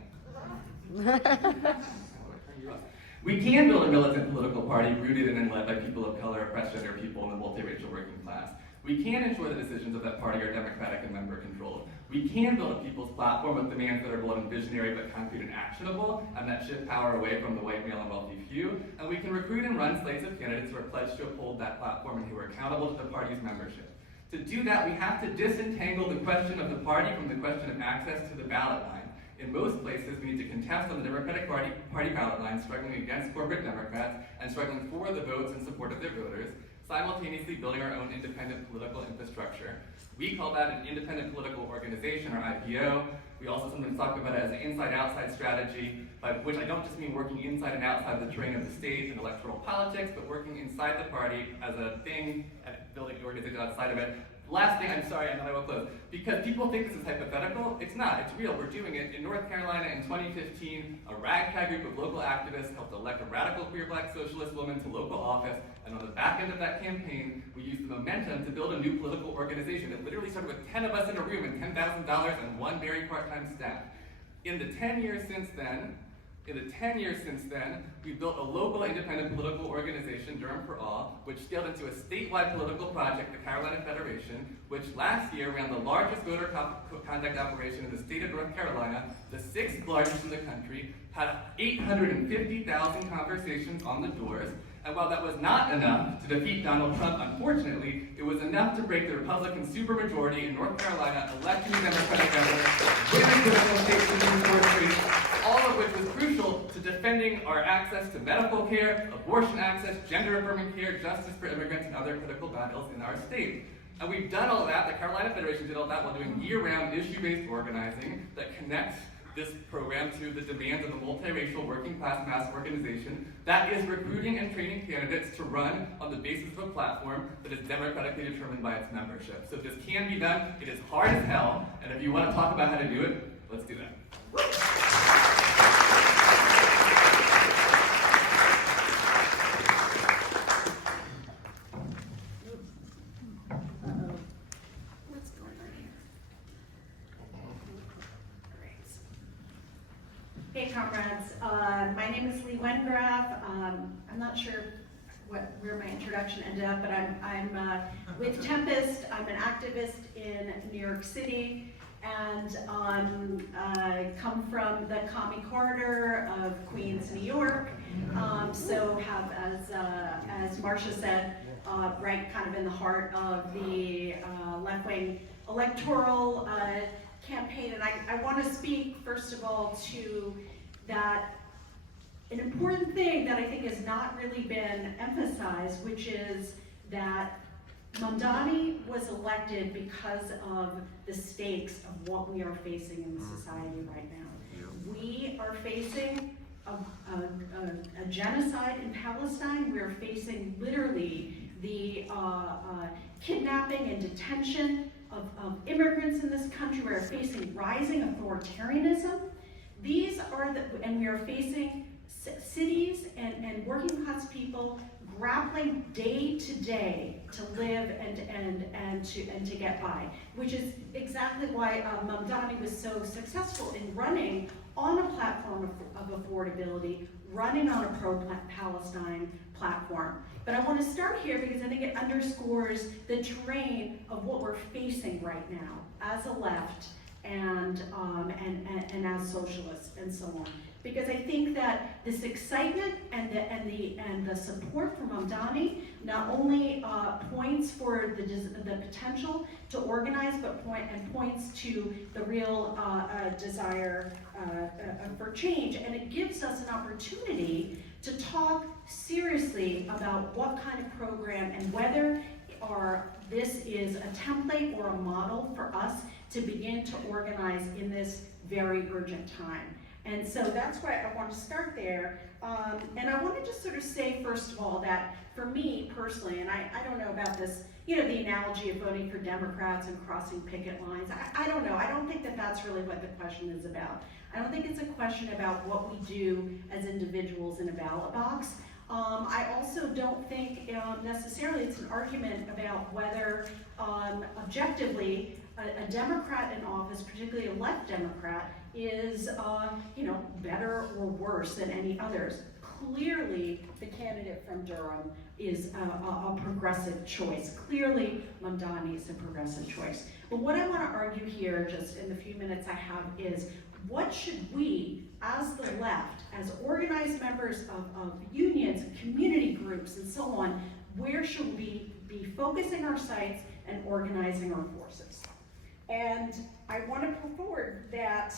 We can build a militant political party rooted in and led by people of color, oppressed gender people, and the multiracial working class. We can ensure the decisions of that party are democratic and member controlled. We can build a people's platform with demands that are both visionary but concrete and actionable, and that shift power away from the white male and wealthy few. And we can recruit and run slates of candidates who are pledged to uphold that platform and who are accountable to the party's membership. To do that, we have to disentangle the question of the party from the question of access to the ballot line. In most places, we need to contest on the Democratic Party ballot line, struggling against corporate Democrats and struggling for the votes in support of their voters, simultaneously building our own independent political infrastructure. We call that an independent political organization, or IPO. We also sometimes talk about it as an inside-outside strategy, by which I don't just mean working inside and outside the terrain of the state and electoral politics, but working inside the party as a thing and building an organization outside of it. Last thing, I'm sorry, and then I will close. Because people think this is hypothetical, it's not, it's real. We're doing it. In North Carolina in 2015, a ragtag group of local activists helped elect a radical queer black socialist woman to local office, and on the back end of that campaign, we used the momentum to build a new political organization. It literally started with 10 of us in a room and $10,000 and one very part-time staff. In the 10 years since then, In the 10 years since then, we built a local independent political organization, Durham for All, which scaled into a statewide political project, the Carolina Federation, which last year ran the largest voter contact operation in the state of North Carolina, the 6th largest in the country, had 850,000 conversations on the doors, and while that was not enough to defeat Donald Trump, unfortunately, it was enough to break the Republican supermajority in North Carolina, electing the Democratic governor, winning the state Supreme Court race, all of which was crucial to defending our access to medical care, abortion access, gender-affirming care, justice for immigrants, and other critical battles in our state. And we've done all that, the Carolina Federation did all that while doing year-round issue-based organizing that connects this program to the demands of a multiracial working class mass organization that is recruiting and training candidates to run on the basis of a platform that is democratically determined by its membership. So this can be done, it is hard as hell, and if you want to talk about how to do it, let's do that. What's going on here? Great. Hey comrades, my name is Wengraf. I'm not sure where my introduction ended up, but I'm with Tempest. I'm an activist in New York City, and I come from the commie corridor of Queens, New York. So have, as Marcia said, right kind of in the heart of the left-wing electoral campaign. And I want to speak, first of all, to that an important thing that I think has not really been emphasized, which is that Mamdani was elected because of the stakes of what we are facing in the society right now. We are facing a genocide in Palestine. We are facing literally the kidnapping and detention of immigrants in this country. We are facing rising authoritarianism. These are and we are facing cities and working class people grappling day to day to live and to get by, which is exactly why Mamdani was so successful in running on a platform of affordability, running on a pro-Palestine platform. But I want to start here because I think it underscores the terrain of what we're facing right now as a left and as socialists and so on. Because I think that this excitement and the support for Mamdani not only points for the potential to organize, but points to the real desire for change, and it gives us an opportunity to talk seriously about what kind of program and whether this is a template or a model for us to begin to organize in this very urgent time. And so that's why I want to start there. And I want to just sort of say, first of all, that for me personally, and I don't know about this, the analogy of voting for Democrats and crossing picket lines. I don't know. I don't think that that's really what the question is about. I don't think it's a question about what we do as individuals in a ballot box. I also don't think necessarily it's an argument about whether objectively a Democrat in office, particularly a left Democrat, is better or worse than any others. Clearly, the candidate from Durham is a progressive choice. Clearly, Mamdani is a progressive choice. But what I want to argue here, just in the few minutes I have, is what should we, as the left, as organized members of unions, community groups, and so on, where should we be focusing our sights and organizing our forces? And I want to put forward that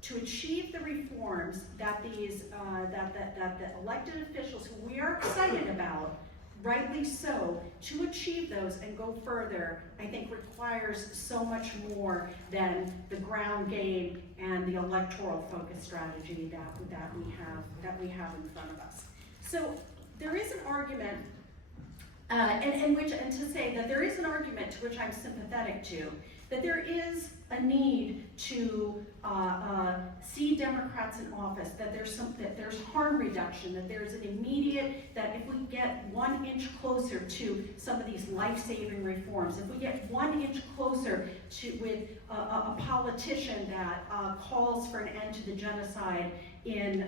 to achieve the reforms that that the elected officials who we are excited about, rightly so, to achieve those and go further, I think requires so much more than the ground game and the electoral focus strategy that we have in front of us. So there is an argument, and to say that there is an argument to which I'm sympathetic to, that there is a need to see Democrats in office, that there's harm reduction, that there's an immediate, that if we get 1 inch closer to some of these life-saving reforms, if we get 1 inch closer to with a politician that calls for an end to the genocide in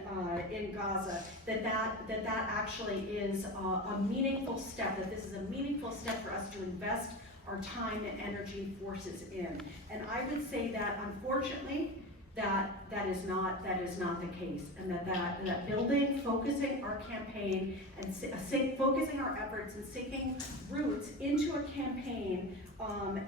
Gaza, that actually is a meaningful step, that this is a meaningful step for us to invest our time and energy and forces in. And I would say that unfortunately, that is not the case, and that building, focusing our campaign and focusing our efforts and sinking roots into a campaign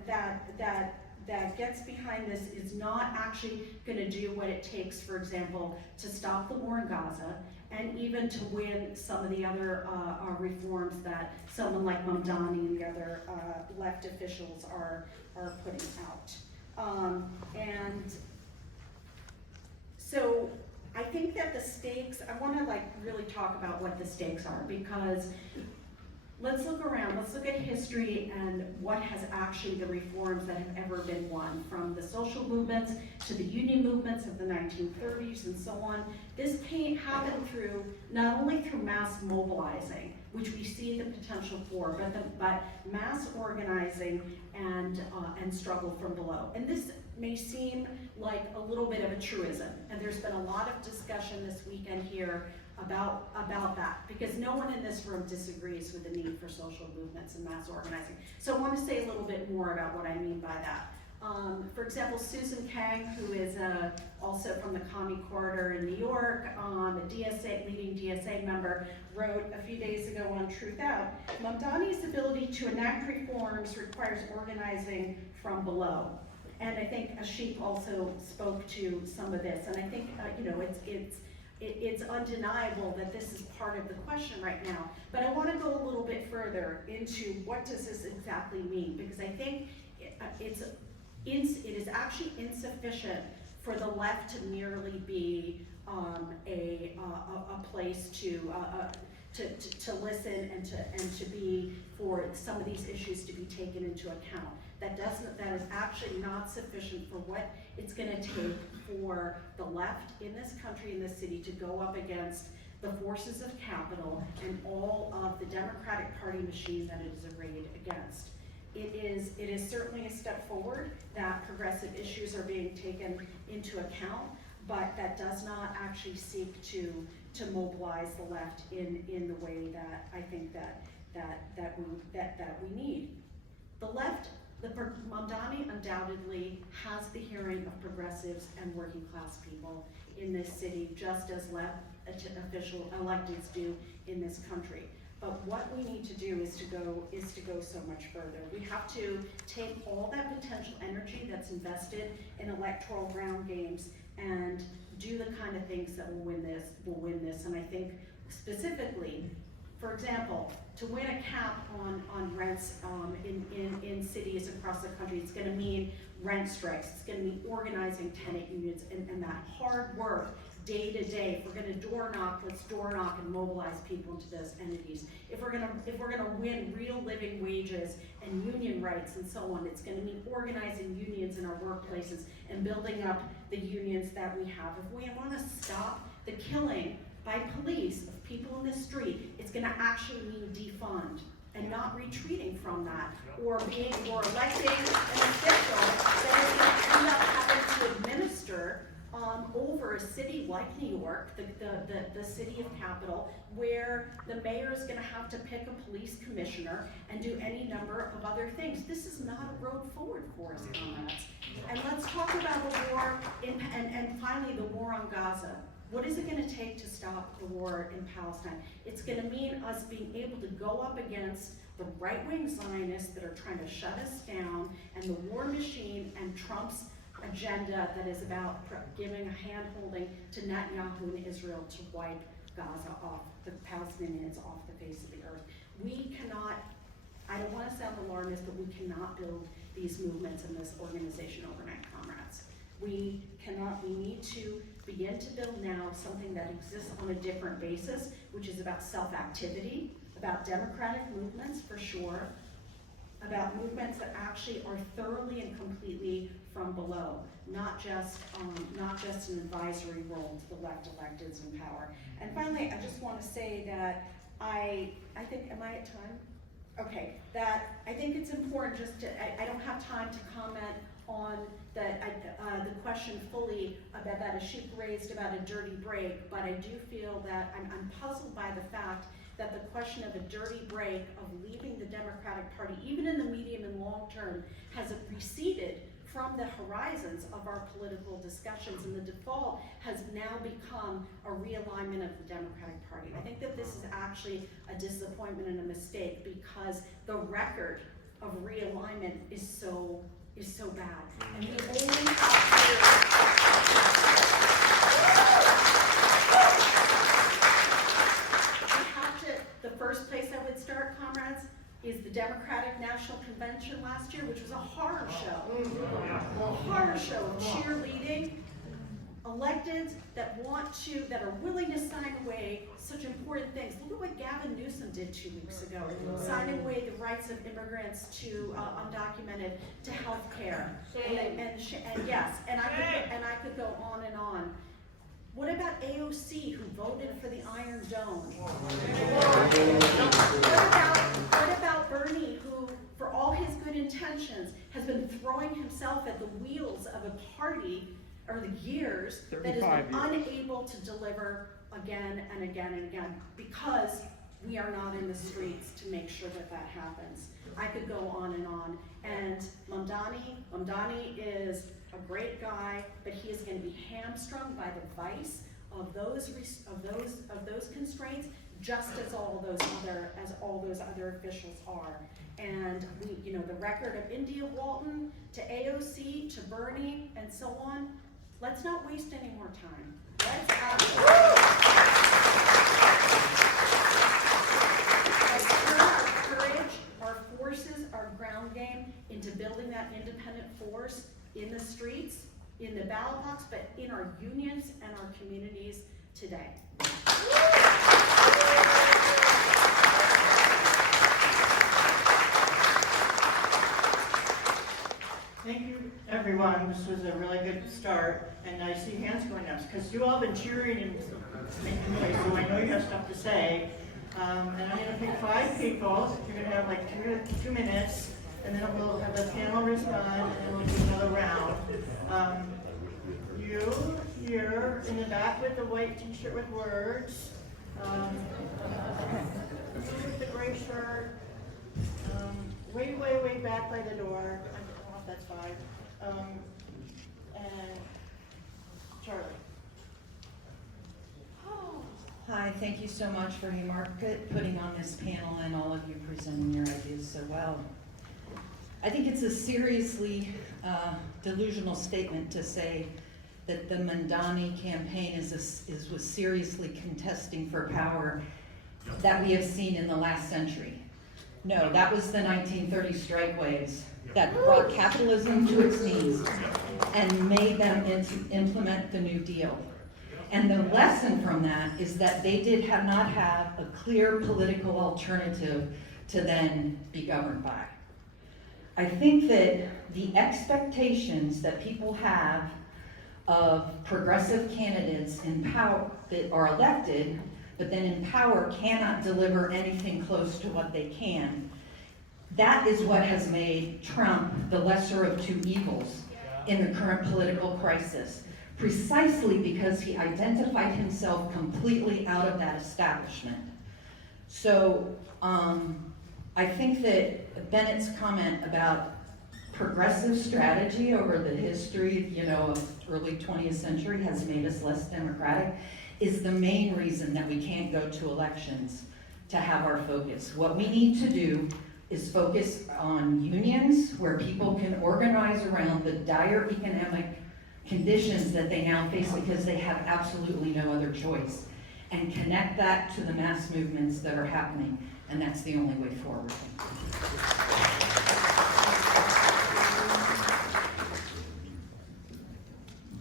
that gets behind this is not actually going to do what it takes, for example, to stop the war in Gaza, and even to win some of the other reforms that someone like Mamdani and the other left officials are putting out. And so I think that the stakes, I want to really talk about what the stakes are, because let's look around, let's look at history and what has actually the reforms that have ever been won, from the social movements to the union movements of the 1930s and so on. This happened through, not only through mass mobilizing, which we see the potential for, but mass organizing and struggle from below. And this may seem like a little bit of a truism, and there's been a lot of discussion this weekend here about that, because no one in this room disagrees with the need for social movements and mass organizing. So I want to say a little bit more about what I mean by that. For example, Susan Kang, who is also from the Commie Corridor in New York, a leading DSA member, wrote a few days ago on Truth Out, Mamdani's ability to enact reforms requires organizing from below. And I think Ashik also spoke to some of this, and I think it's undeniable that this is part of the question right now. But I want to go a little bit further into what does this exactly mean, because I think it is actually insufficient for the left to merely be a place to listen and to be, for some of these issues to be taken into account. That is actually not sufficient for what it's going to take for the left in this country, in this city, to go up against the forces of capital and all of the Democratic Party machine that it is arrayed against. It is certainly a step forward that progressive issues are being taken into account, but that does not actually seek to mobilize the left in the way that I think that we need. The left, Mamdani undoubtedly has the hearing of progressives and working class people in this city, just as left official electeds do in this country. But what we need to do is to go so much further. We have to take all that potential energy that's invested in electoral ground games and do the kind of things that will win this. And I think specifically, for example, to win a cap on rents in cities across the country, it's going to mean rent strikes. It's going to mean organizing tenant unions and that hard work day to day. If we're going to door knock, let's door knock and mobilize people into those entities. If we're going to win real living wages and union rights and so on, it's going to mean organizing unions in our workplaces and building up the unions that we have. If we want to stop the killing by police of people in the street, it's going to actually mean defund and not retreating from that, or electing an official that is going to end up having to administer over a city like New York, the city of capital, where the mayor is going to have to pick a police commissioner and do any number of other things. This is not a road forward for us, comrades. And let's talk about the war, and finally the war on Gaza. What is it going to take to stop the war in Palestine? It's going to mean us being able to go up against the right-wing Zionists that are trying to shut us down, and the war machine and Trump's agenda that is about giving a hand-holding to Netanyahu and Israel to wipe Gaza off, the Palestinians off the face of the earth. We cannot, I don't want to sound alarmist, but we cannot build these movements and this organization overnight, comrades. We need to begin to build now something that exists on a different basis, which is about self-activity, about democratic movements for sure, about movements that actually are thoroughly and completely from below, not just an advisory role to the left electeds in power. And finally, I just want to say that I think, am I at time? Okay, that I think it's important just to, I don't have time to comment on the question fully about that Ashik raised about a dirty break, but I do feel that I'm puzzled by the fact that the question of a dirty break of leaving the Democratic Party, even in the medium and long term, has receded from the horizons of our political discussions, and the default has now become a realignment of the Democratic Party. I think that this is actually a disappointment and a mistake, because the record of realignment is so bad. And we only the first place I would start, comrades, is the Democratic National Convention last year, which was a horror show. A horror show of cheerleading, electeds that are willing to sign away such important things. Look at what Gavin Newsom did 2 weeks ago, signing away the rights of immigrants to undocumented to health care. And yes, and I could go on and on. What about AOC, who voted for the Iron Dome? What about Bernie, who, for all his good intentions, has been throwing himself at the wheels of a party, or the years, that has been unable to deliver again and again and again, because we are not in the streets to make sure that happens. I could go on and on. And Mamdani is a great guy, but he is going to be hamstrung by the vice of those constraints, just as all those other officials are. And the record of India Walton to AOC to Bernie and so on. Let's not waste any more time. Let's turn our courage, our forces, our ground game into building that independent force in the streets, in the ballot box, but in our unions and our communities today. Thank you, everyone. This was a really good start, and I see hands going up because you all been cheering and making noise, so I know you have stuff to say. And I'm going to pick 5 people. You're going to have like 2 minutes, and then we'll have the panel respond, and then we'll do another round. You here in the back with the white T-shirt with words. You with the gray shirt. Way back by the door. That's 5. And Charlie. Hi, thank you so much for Haymarket putting on this panel and all of you presenting your ideas so well. I think it's a seriously delusional statement to say that the Mamdani campaign was seriously contesting for power that we have seen in the last century. No, that was the 1930 strike waves that brought capitalism to its knees and made them implement the New Deal. And the lesson from that is that they did not have a clear political alternative to then be governed by. I think that the expectations that people have of progressive candidates in power that are elected, but then in power cannot deliver anything close to what they can, that is what has made Trump the lesser of 2 evils in the current political crisis, precisely because he identified himself completely out of that establishment. So I think that Bennett's comment about progressive strategy over the history, of early 20th century has made us less democratic is the main reason that we can't go to elections to have our focus. What we need to do is focus on unions where people can organize around the dire economic conditions that they now face because they have absolutely no other choice, and connect that to the mass movements that are happening, and that's the only way forward.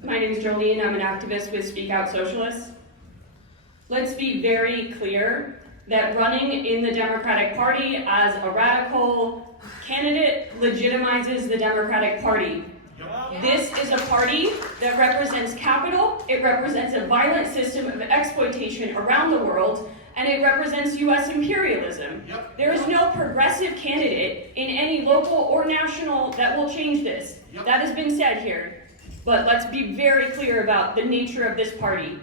My name is Jolene. I'm an activist with Speak Out Socialists. Let's be very clear that running in the Democratic Party as a radical candidate legitimizes the Democratic Party. This is a party that represents capital. It represents a violent system of exploitation around the world and it represents U.S. imperialism. Yep. There is no progressive candidate in any local or national that will change this. Yep. That has been said here. But let's be very clear about the nature of this party.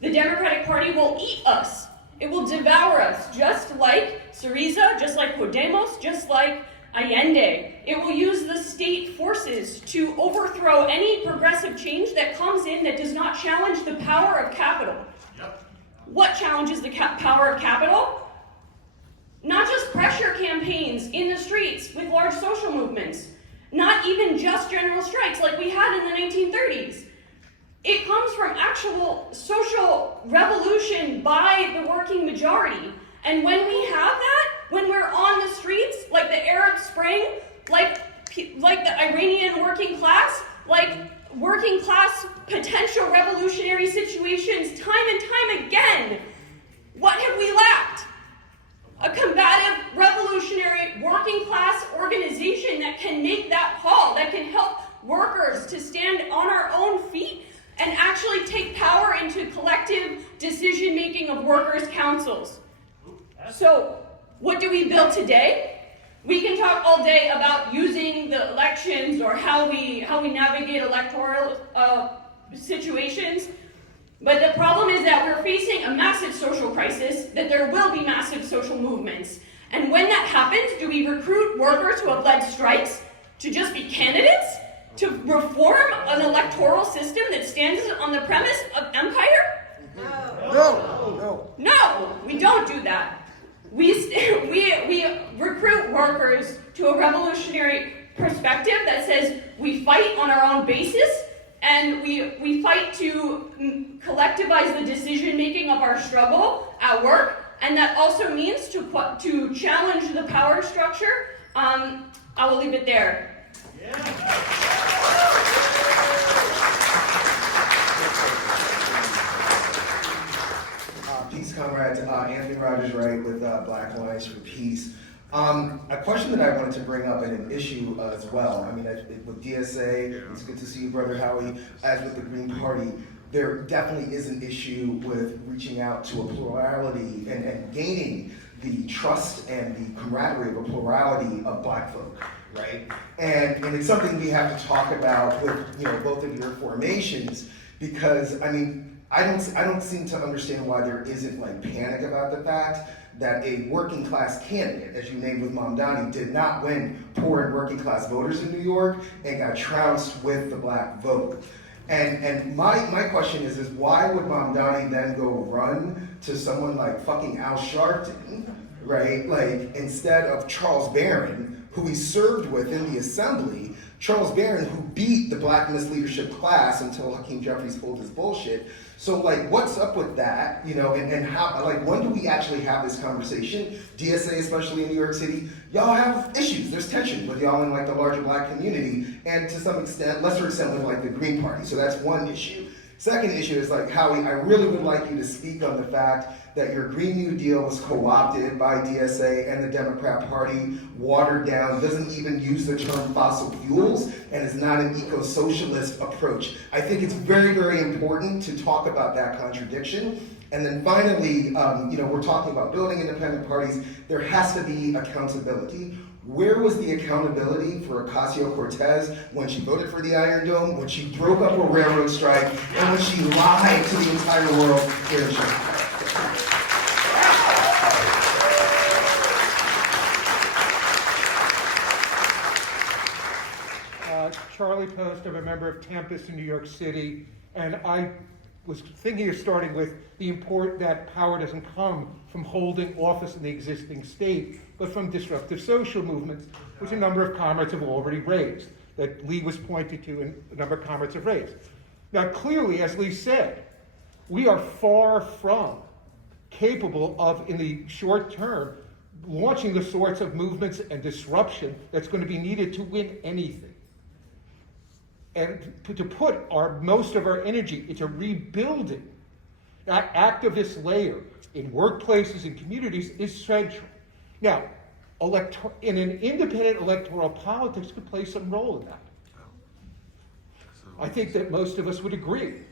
The Democratic Party will eat us. It will devour us, just like Syriza, just like Podemos, just like Allende. It will use the state forces to overthrow any progressive change that comes in that does not challenge the power of capital. Yep. What challenges the power of capital? Not just pressure campaigns in the streets with large social movements, not even just general strikes like we had in the 1930s. It comes from actual social revolution by the working majority. And when we have that, when we're on the streets, like the Arab Spring, like the Iranian working class, like working class potential revolutionary situations time and time again, what have we lacked? A combative, revolutionary, working class organization that can make that call, that can help workers to stand on our own feet and actually take power into collective decision-making of workers' councils. So, what do we build today? We can talk all day about using the elections or how we navigate electoral situations, but the problem is that we're facing a massive social crisis, that there will be massive social movements. And when that happens, do we recruit workers who have led strikes to just be candidates? To reform an electoral system that stands on the premise of empire? No, we don't do that. We recruit workers to a revolutionary perspective that says we fight on our own basis, and we fight to collectivize the decision-making of our struggle at work, and that also means to challenge the power structure. I will leave it there. Peace, comrades. Anthony Rogers Wright with Black Alliance for Peace. A question that I wanted to bring up and an issue as well. I mean, with DSA, it's good to see you, Brother Howie, as with the Green Party. There definitely is an issue with reaching out to a plurality and gaining the trust and the camaraderie of a plurality of Black folk, right? And it's something we have to talk about with both of your formations, because I mean, I don't seem to understand why there isn't like panic about the fact that a working class candidate, as you named with Mamdani, did not win poor and working class voters in New York and got trounced with the Black vote. And my question is why would Mamdani then go run to someone like fucking Al Sharpton, right? Like, instead of Charles Barron, who he served with in the assembly, Charles Barron, who beat the Black misleadership class until Hakeem Jeffries pulled his bullshit. So like, what's up with that, and how, like, when do we actually have this conversation? DSA, especially in New York City, y'all have issues, there's tension with y'all in like the larger Black community, and to some extent, lesser extent with like the Green Party, so that's one issue. Second issue is like, Howie, I really would like you to speak on the fact that your Green New Deal was co-opted by DSA and the Democrat Party, watered down, doesn't even use the term fossil fuels, and is not an eco-socialist approach. I think it's very, very important to talk about that contradiction. And then finally, we're talking about building independent parties. There has to be accountability. Where was the accountability for Ocasio-Cortez when she voted for the Iron Dome, when she broke up a railroad strike, and when she lied to the entire world here in Chicago? Charlie Post, I'm a member of Tempest in New York City, and I was thinking of starting with the import that power doesn't come from holding office in the existing state, but from disruptive social movements, which a number of comrades have already raised, that Lee was pointed to and a number of comrades have raised. Now clearly, as Lee said, we are far from capable of, in the short term, launching the sorts of movements and disruption that's going to be needed to win anything. And to put most of our energy into rebuilding that activist layer in workplaces and communities is central. Now, in an independent electoral politics could play some role in that. I think that most of us would agree.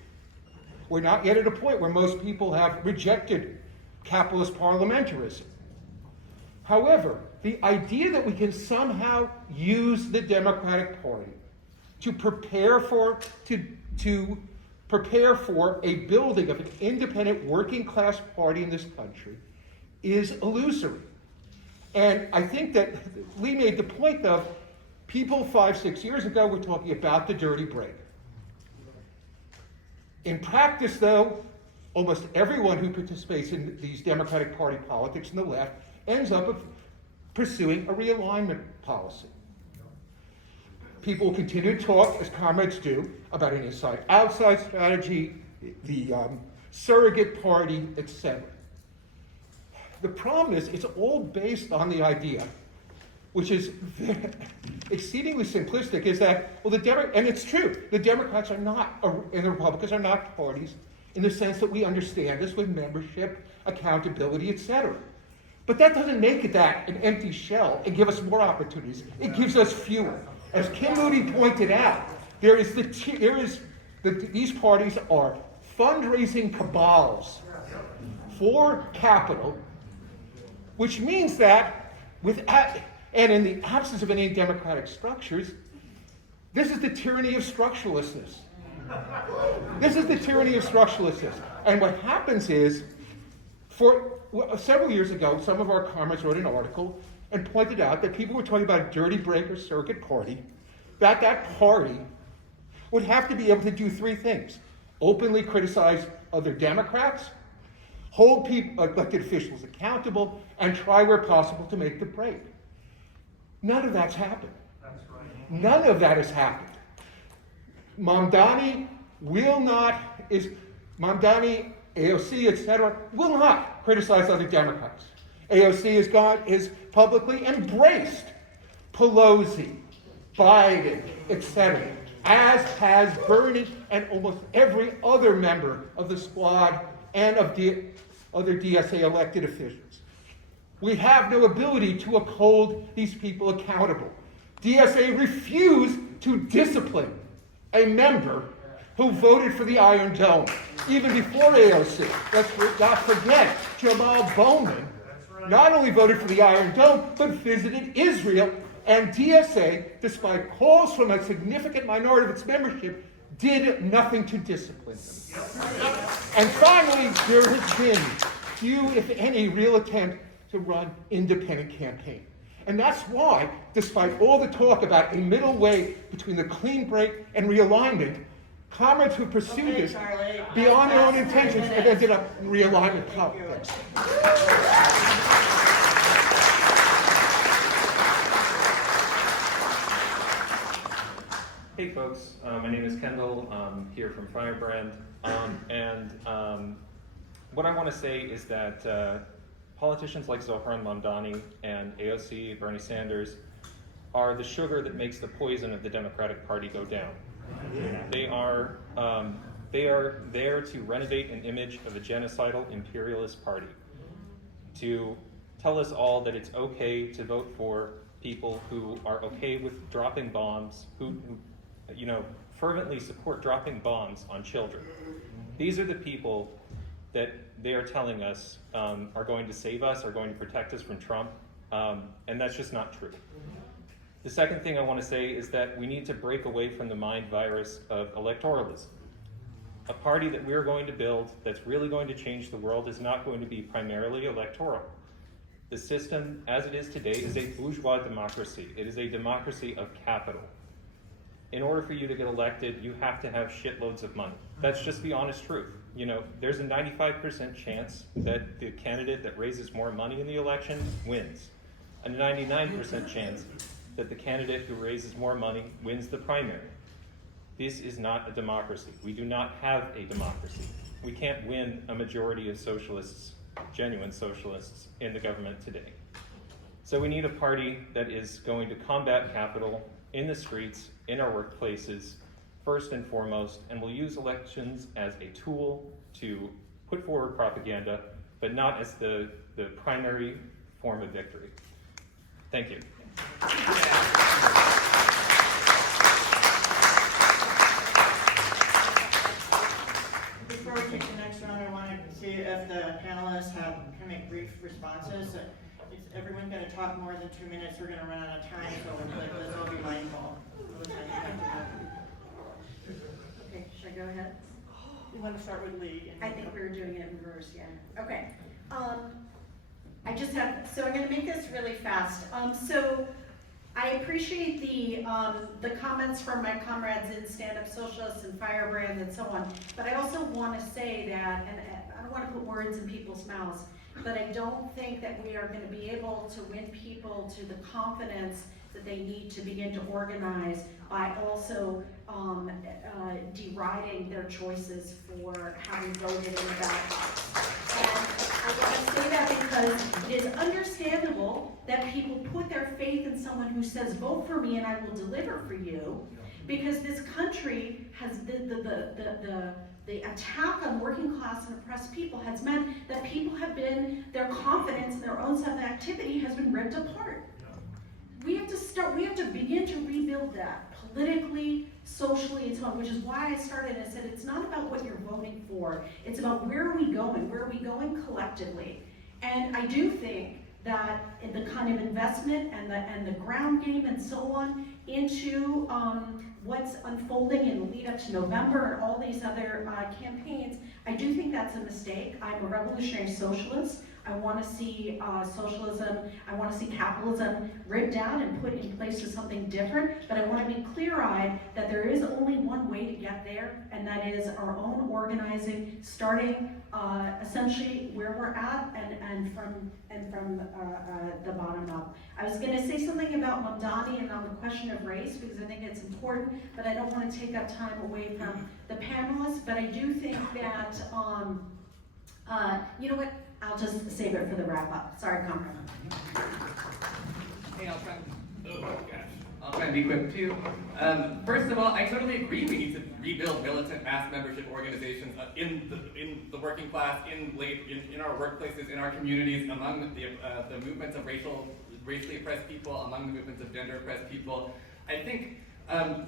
We're not yet at a point where most people have rejected capitalist parliamentarism. However, the idea that we can somehow use the Democratic Party to prepare for a building of an independent working class party in this country is illusory. And I think that Lee made the point of people 5-6 years ago were talking about the dirty break. In practice, though, almost everyone who participates in these Democratic Party politics on the left ends up pursuing a realignment policy. People will continue to talk, as comrades do, about an inside-outside strategy, the surrogate party, etc. The problem is it's all based on the idea, which is exceedingly simplistic, is that, well, and it's true, the Democrats are not, and the Republicans are not parties in the sense that we understand this with membership, accountability, etc. But that doesn't make it that an empty shell and give us more opportunities. It gives us fewer. As Kim Moody pointed out, these parties are fundraising cabals for capital, which means that and in the absence of any democratic structures, this is the tyranny of structuralistness. This is the tyranny of structuralistness. And what happens is, several years ago, some of our comrades wrote an article and pointed out that people were talking about a dirty break or surrogate party, that party would have to be able to do three things: openly criticize other Democrats, hold elected officials accountable, and try where possible to make the break. None of that's happened. That's right. None of that has happened. Mamdani, AOC, etc., will not criticize other Democrats. AOC has publicly embraced Pelosi, Biden, etc., as has Bernie and almost every other member of the squad and of other DSA elected officials. We have no ability to uphold these people accountable. DSA refused to discipline a member who voted for the Iron Dome, even before AOC. Let's not forget, Jamal Bowman not only voted for the Iron Dome, but visited Israel, and DSA, despite calls from a significant minority of its membership, did nothing to discipline them. And finally, there has been few, if any, real attempt to run independent campaign. And that's why, despite all the talk about a middle way between the clean break and realignment, comrades who pursued this Charlie, beyond their own that's intentions 3 have minutes. ended up in realignment politics. Hey folks, my name is Kendall. I'm here from Firebrand. What I want to say is that politicians like Zohran Mamdani and AOC, Bernie Sanders, are the sugar that makes the poison of the Democratic Party go down. They are there to renovate an image of a genocidal imperialist party, to tell us all that it's okay to vote for people who are okay with dropping bombs, who fervently support dropping bombs on children. These are the people that they are telling us are going to save us, are going to protect us from Trump, and that's just not true. The second thing I want to say is that we need to break away from the mind virus of electoralism. A party that we're going to build that's really going to change the world is not going to be primarily electoral. The system, as it is today, is a bourgeois democracy. It is a democracy of capital. In order for you to get elected, you have to have shitloads of money. That's just the honest truth. There's a 95% chance that the candidate that raises more money in the election wins. A 99% chance that the candidate who raises more money wins the primary. This is not a democracy. We do not have a democracy. We can't win a majority of socialists, genuine socialists, in the government today. So we need a party that is going to combat capital in the streets, in our workplaces, first and foremost, and will use elections as a tool to put forward propaganda, but not as the primary form of victory. Thank you. Before we take the next round, I want to see if the panelists have brief responses. Is everyone going to talk more than 2 minutes? We're going to run out of time, so let's all be mindful of the time you have to go. Okay, should I go ahead? You want to start with Lee? I think we were doing it in reverse, yeah. Okay. I just have, so I'm going to make this really fast. So I appreciate the comments from my comrades in Stand Up Socialists and Firebrand and so on, but I also want to say that, and I don't want to put words in people's mouths, but I don't think that we are going to be able to win people to the confidence that they need to begin to organize by also deriding their choices for having voted in the ballot box. And I want to say that because it is understandable that people put their faith in someone who says, vote for me and I will deliver for you, because this country has the attack on working class and oppressed people has meant that people have been, their confidence in their own self-activity has been ripped apart. We have to begin to rebuild that politically, socially, and so on, which is why I started and said it's not about what you're voting for, it's about where are we going collectively. And I do think that in the kind of investment and the ground game and so on into what's unfolding in the lead up to November and all these other campaigns, I do think that's a mistake. I'm a revolutionary socialist. I want to see socialism, I want to see capitalism ripped down and put in place as something different, but I want to be clear-eyed that there is only one way to get there, and that is our own organizing, starting essentially where we're at and from the bottom up. I was going to say something about Mamdani and on the question of race, because I think it's important, but I don't want to take up time away from the panelists, but I do think that, you know what? I'll just save it for the wrap up. Sorry, comrade. Hey, I'll try and be quick too. First of all, I totally agree we need to rebuild militant mass membership organizations in the working class, in our workplaces, in our communities, among the movements of racially oppressed people, among the movements of gender oppressed people. I think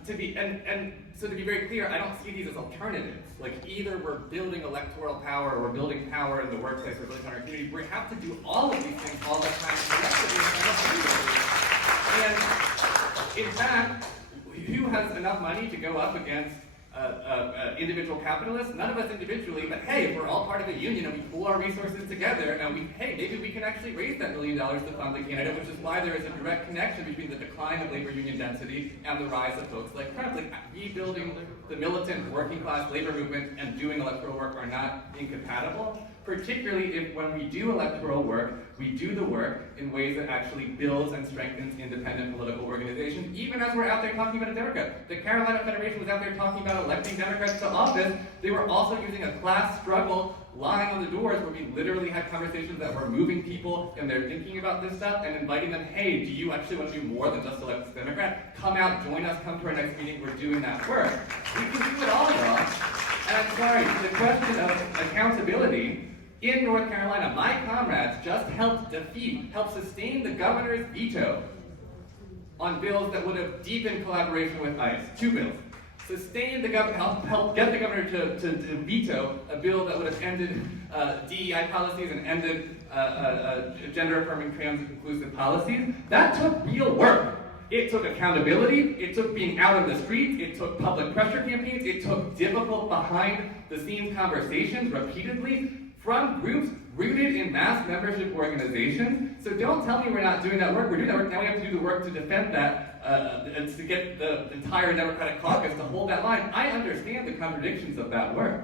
to be very clear, I don't see these as alternatives. Like either we're building electoral power or we're building power in the workplace or building on our community. We have to do all of these things all the time collectively. And in fact, who has enough money to go up against individual capitalists? None of us individually, but hey, if we're all part of a union and we pool our resources together and hey, maybe we can actually raise that $1 million to fund the candidate, which is why there is a direct connection between the decline of labor union density and the rise of folks like Trump. Like rebuilding the militant working class labor movement and doing electoral work are not incompatible, particularly if when we do electoral work, we do the work in ways that actually builds and strengthens independent political organizations, even as we're out there talking about a Democrat. The Carolina Federation was out there talking about electing Democrats to office. They were also using a class struggle lying on the doors where we literally had conversations that were moving people and they're thinking about this stuff and inviting them, hey, do you actually want to do more than just elect this Democrat? Come out, join us, come to our next meeting, we're doing that work. We can do it all, y'all. And I'm sorry, the question of accountability, in North Carolina, my comrades just helped sustain the governor's veto on bills that would have deepened collaboration with ICE. 2 bills. Sustained the governor, helped get the governor to veto a bill that would have ended DEI policies and ended gender-affirming trans-inclusive policies. That took real work. It took accountability, it took being out on the streets, it took public pressure campaigns, it took difficult behind-the-scenes conversations repeatedly from groups rooted in mass membership organizations. So don't tell me we're not doing that work. We're doing that work. Now we have to do the work to defend that, and to get the entire Democratic caucus to hold that line. I understand the contradictions of that work.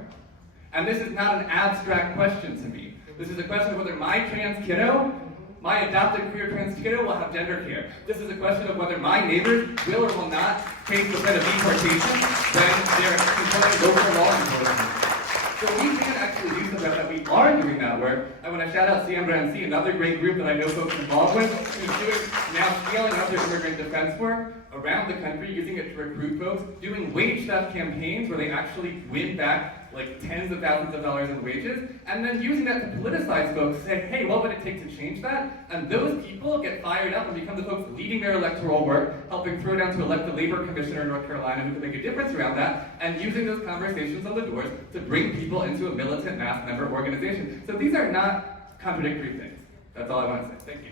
And this is not an abstract question to me. This is a question of whether my trans kiddo, my adopted queer trans kiddo will have gender care. This is a question of whether my neighbors will or will not face the threat of deportation when they're confronting local law enforcement. So we can actually do something about that. We are doing that work. I want to shout out CMBRNC, another great group that I know folks involved with, who's doing now scaling up their immigrant defense work around the country, using it to recruit folks, doing wage theft campaigns where they actually win back like tens of thousands of dollars in wages, and then using that to politicize folks, say, hey, what would it take to change that? And those people get fired up and become the folks leading their electoral work, helping throw down to elect the labor commissioner in North Carolina who can make a difference around that, and using those conversations on the doors to bring people into a militant mass member organization. So these are not contradictory things. That's all I want to say. Thank you.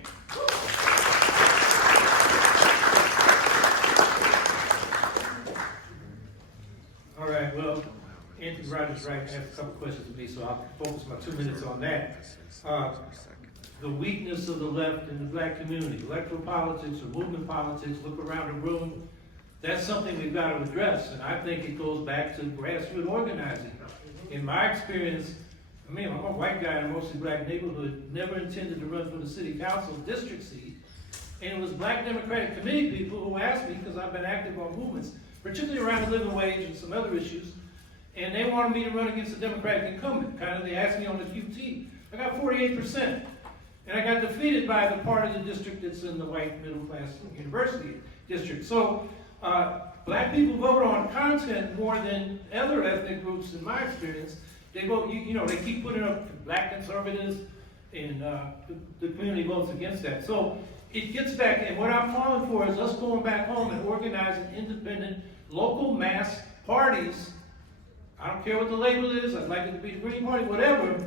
All right, well, Anthony Rogers Wright has a couple questions for me, so I'll focus my 2 minutes on that. The weakness of the left in the black community, electoral politics or movement politics, look around the room, that's something we've got to address, and I think it goes back to grassroots organizing. In my experience, I mean, I'm a white guy in a mostly black neighborhood, never intended to run for the city council district seat, and it was black Democratic committee people who asked me, because I've been active on movements, particularly around the living wage and some other issues, and they wanted me to run against the Democratic incumbent. Kind of, they asked me on the QT. I got 48%, and I got defeated by the part of the district that's in the white middle-class university district. So black people vote on content more than other ethnic groups, in my experience. They vote, you know, they keep putting up black conservatives, and the community votes against that. So it gets back, and what I'm calling for is us going back home and organizing independent, local mass parties. I don't care what the label is, I'd like it to be the Green Party, whatever.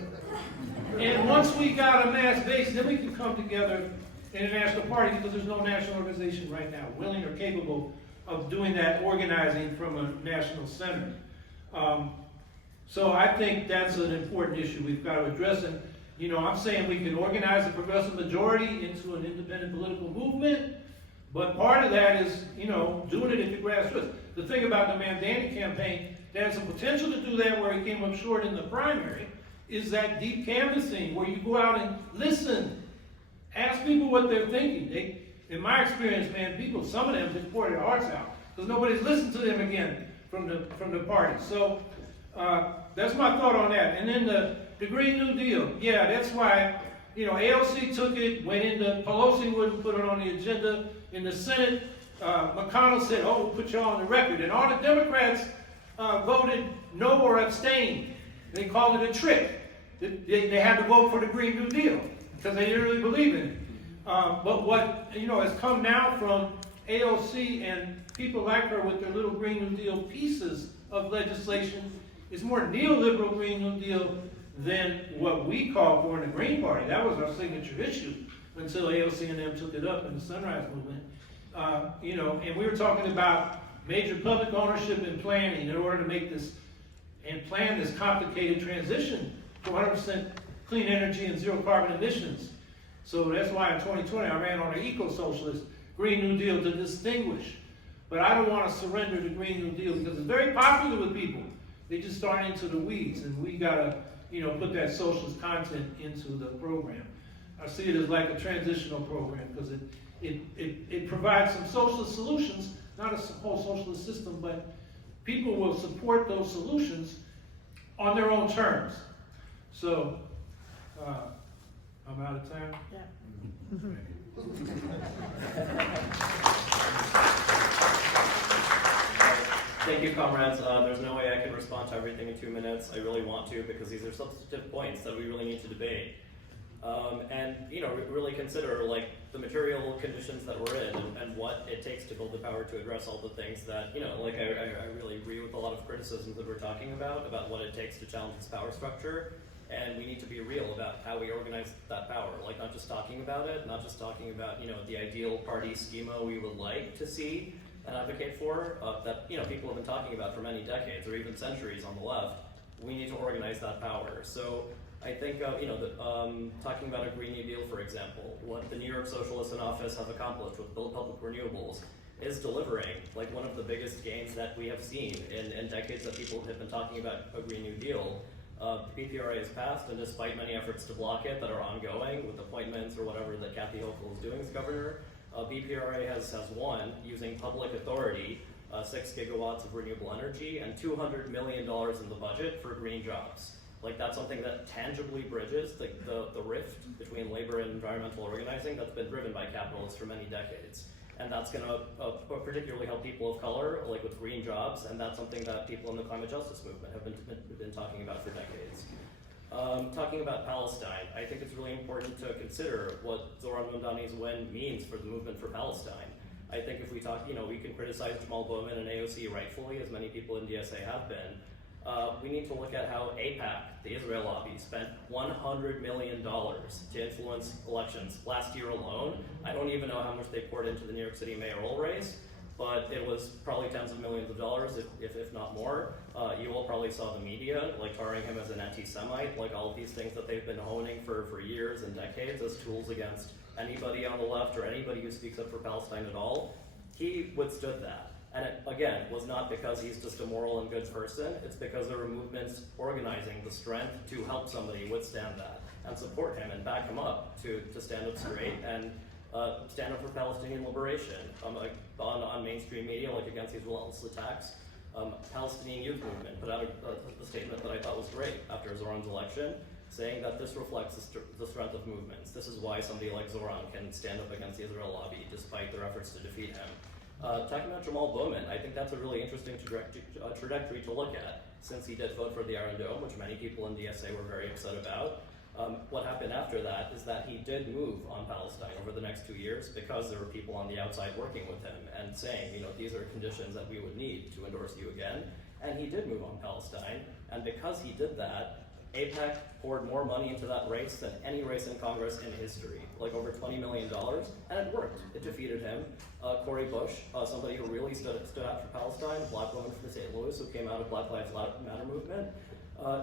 And once we got a mass base, then we can come together in a national party, because there's no national organization right now willing or capable of doing that organizing from a national center. So I think that's an important issue we've got to address. And, you know, I'm saying we can organize a progressive majority into an independent political movement, but part of that is, you know, doing it at the grassroots. The thing about the Mamdani campaign that has the potential to do that, where he came up short in the primary, is that deep canvassing where you go out and listen, ask people what they're thinking. In my experience, man, people, some of them just pour their hearts out because nobody's listened to them again from the party. So that's my thought on that. And then the Green New Deal, yeah, that's why, you know, AOC took it, went into, Pelosi wouldn't put it on the agenda. In the Senate, McConnell said, oh, we'll put y'all on the record. And all the Democrats voted no or abstained. They called it a trick. They had to vote for the Green New Deal because they didn't really believe in it. But what, you know, has come now from AOC and people like her with their little Green New Deal pieces of legislation is more neoliberal Green New Deal than what we called for in the Green Party. That was our signature issue until AOC and them took it up in the Sunrise Movement. You know, and we were talking about major public ownership and planning in order to make this and plan this complicated transition to 100% clean energy and zero carbon emissions. So that's why in 2020 I ran on an eco-socialist Green New Deal to distinguish. But I don't want to surrender the Green New Deal because it's very popular with people. They just start into the weeds, and we gotta, you know, put that socialist content into the program. I see it as like a transitional program because it provides some socialist solutions, not a whole socialist system, but people will support those solutions on their own terms. So, I'm out of time. Yeah. Thank you, comrades. There's no way I can respond to everything in 2 minutes. I really want to, because these are substantive points that we really need to debate. And, you know, really consider, like, the material conditions that we're in and what it takes to build the power to address all the things that, you know, like, I really agree with a lot of criticisms that we're talking about what it takes to challenge this power structure. And we need to be real about how we organize that power, like not just talking about it, not just talking about, you know, the ideal party schema we would like to see and advocate for, that, you know, people have been talking about for many decades or even centuries on the left. We need to organize that power. So I think, you know, talking about a Green New Deal, for example, what the New York Socialists in office have accomplished with public renewables is delivering like one of the biggest gains that we have seen in decades that people have been talking about a Green New Deal. The BPRA has passed, and despite many efforts to block it that are ongoing with appointments or whatever that Kathy Hochul is doing as governor, BPRA has won using public authority 6 gigawatts of renewable energy and $200 million in the budget for green jobs. Like that's something that tangibly bridges the rift between labor and environmental organizing that's been driven by capitalists for many decades. And that's going to particularly help people of color, like with green jobs, and that's something that people in the climate justice movement have been talking about for decades. Talking about Palestine, I think it's really important to consider what Zohran Mamdani's win means for the movement for Palestine. I think if we talk, you know, we can criticize Jamal Bowman and AOC rightfully, as many people in DSA have been, We need to look at how AIPAC, the Israel lobby, spent $100 million to influence elections last year alone. I don't even know how much they poured into the New York City mayoral race, but it was probably tens of millions of dollars, if not more. You all probably saw the media, like tarring him as an anti-Semite, like all of these things that they've been honing for years and decades as tools against anybody on the left or anybody who speaks up for Palestine at all. He withstood that. And it, again, was not because he's just a moral and good person, it's because there were movements organizing the strength to help somebody withstand that and support him and back him up to stand up straight and stand up for Palestinian liberation on mainstream media, like against these relentless attacks. Palestinian Youth Movement put out a statement that I thought was great after Zohran's election, saying that this reflects the strength of movements. This is why somebody like Zohran can stand up against the Israel lobby despite their efforts to defeat him. Talking about Jamal Bowman, I think that's a really interesting trajectory to look at, since he did vote for the Iron Dome, which many people in DSA were very upset about. What happened after that is that he did move on Palestine over the next 2 years because there were people on the outside working with him and saying, you know, these are conditions that we would need to endorse you again. And he did move on Palestine, and because he did that, AIPAC poured more money into that race than any race in Congress in history, like over $20 million, and it worked. It defeated him. Cori Bush, somebody who really stood out for Palestine, a black woman from St. Louis who came out of Black Lives Matter movement.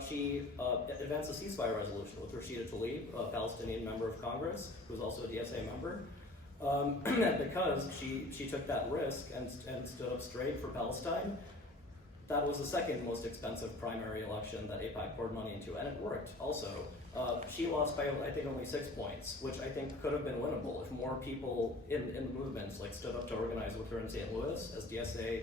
She advanced a ceasefire resolution with Rashida Tlaib, a Palestinian member of Congress, who was also a DSA member. And because she took that risk and stood up straight for Palestine, that was the second most expensive primary election that AIPAC poured money into, and it worked also. She lost by, I think, only 6 points, which I think could have been winnable if more people in the movements like stood up to organize with her in St. Louis, as DSA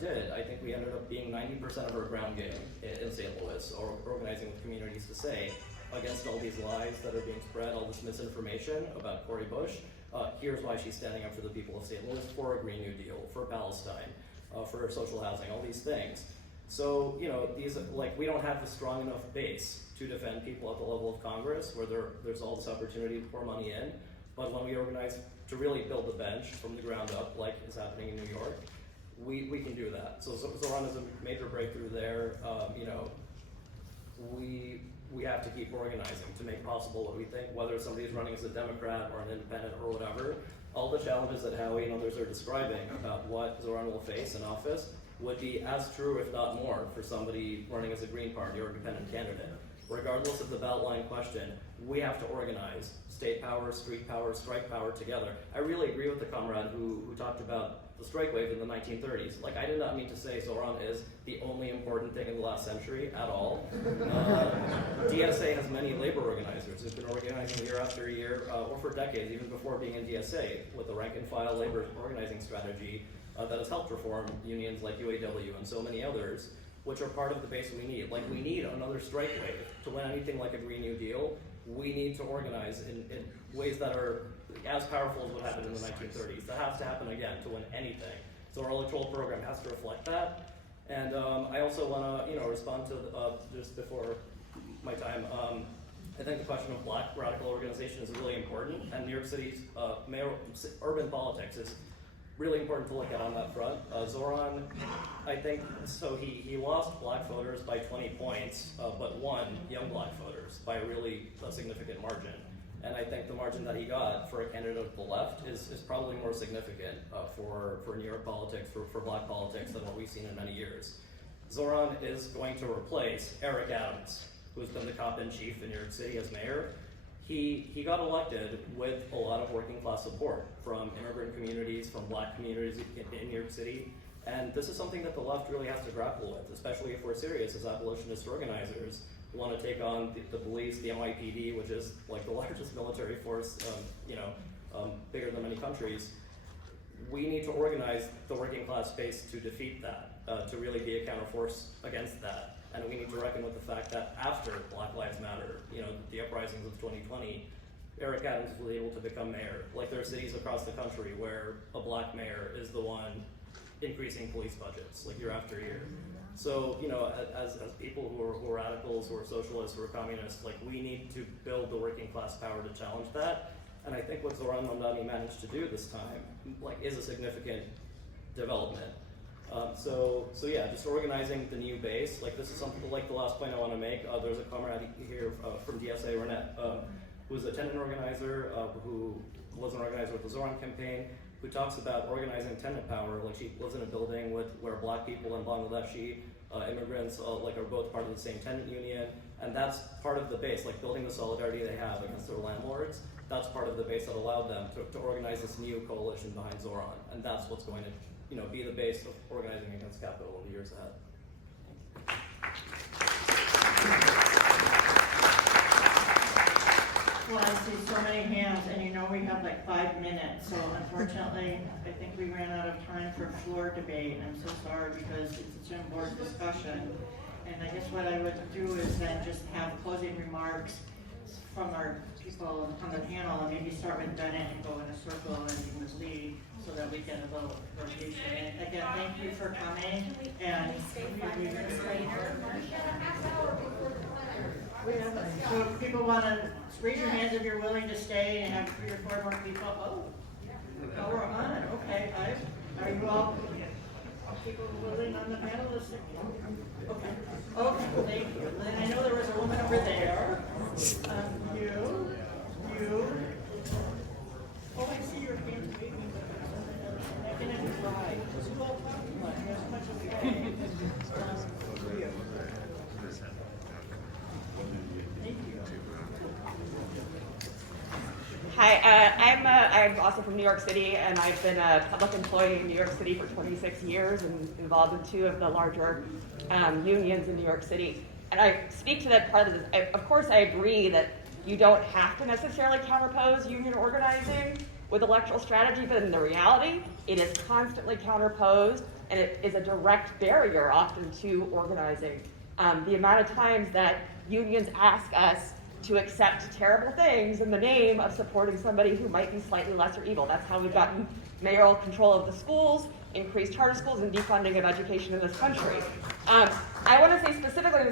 did. I think we ended up being 90% of our ground game in St. Louis, or organizing with communities to say, against all these lies that are being spread, all this misinformation about Cori Bush, here's why she's standing up for the people of St. Louis, for a Green New Deal, for Palestine, for social housing, all these things. So, you know, we don't have a strong enough base to defend people at the level of Congress, where there's all this opportunity to pour money in. But when we organize to really build the bench from the ground up, like is happening in New York, we can do that. So Zohran is a major breakthrough there. You know, we have to keep organizing to make possible what we think, whether somebody's running as a Democrat or an independent or whatever. All the challenges that Howie and others are describing about what Zohran will face in office would be as true, if not more, for somebody running as a Green Party or independent candidate. Regardless of the ballot line question, we have to organize state power, street power, strike power together. I really agree with the comrade who talked about the strike wave in the 1930s. Like, I did not mean to say Zohran is the only important thing in the last century at all. DSA has many labor organizers who've been organizing year after year, or for decades, even before being in DSA, with the rank and file labor organizing strategy that has helped reform unions like UAW and so many others, which are part of the base we need. Like, we need another strike wave to win anything like a Green New Deal. We need to organize in ways that are as powerful as what happened in the 1930s. That has to happen again to win anything. So our electoral program has to reflect that. And I also want to, respond to just before my time. I think the question of black radical organization is really important, and New York City's urban politics is really important to look at on that front. Zohran, I think, so he lost black voters by 20 points, but won young black voters by a really significant margin. And I think the margin that he got for a candidate of the left is probably more significant for New York politics, for black politics, than what we've seen in many years. Zohran is going to replace Eric Adams, who's been the cop-in-chief in New York City as mayor. He got elected with a lot of working class support from immigrant communities, from black communities in New York City. And this is something that the left really has to grapple with, especially if we're serious as abolitionist organizers who want to take on the police, the NYPD, which is like the largest military force, bigger than many countries. We need to organize the working class space to defeat that, to really be a counterforce against that. And we need to reckon with the fact that after Black Lives Matter, the uprisings of 2020, Eric Adams was able to become mayor. Like, there are cities across the country where a black mayor is the one increasing police budgets, like year after year. So, as people who are radicals, who are socialists, who are communists, like, we need to build the working class power to challenge that. And I think what Zohran Mamdani managed to do this time, like, is a significant development. So yeah, just organizing the new base. Like this is something like the last point I want to make. There's a comrade here from DSA, Renette, who's a tenant organizer, who was an organizer with the Zohran campaign, who talks about organizing tenant power. Like she lives in a building where Black people and Bangladeshi immigrants like are both part of the same tenant union, and that's part of the base, like building the solidarity they have against their landlords. That's part of the base that allowed them to organize this new coalition behind Zohran, and that's what's going to be the base of organizing against capital in the years ahead. Well, I see so many hands, and we have like 5 minutes, so unfortunately, I think we ran out of time for floor debate, and I'm so sorry because it's an important discussion. And I guess what I would do is then just have closing remarks from our people on the panel, and maybe start with Bennett and go in a circle and with Lee, so that we get a little rotation. And again, thank you for coming. And so if people want to raise your hands if you're willing to stay and have 3 or 4 more people. Oh, we're on. Okay, are you all people willing on the panel? Okay. Okay, thank you. And I know there was a woman over there. You. Oh, I see your hands waving. I can never try. You all talk too much. You have so much of the day. Thank you. Hi, I'm also from New York City, and I've been a public employee in New York City for 26 years and involved in 2 of the larger unions in New York City. And I speak to that part of this. Of course, I agree that you don't have to necessarily counterpose union organizing with electoral strategy, but in the reality, it is constantly counterposed, and it is a direct barrier often to organizing. The amount of times that unions ask us to accept terrible things in the name of supporting somebody who might be slightly lesser evil. That's how we've gotten mayoral control of the schools, increased charter schools, and defunding of education in this country. I want to say specifically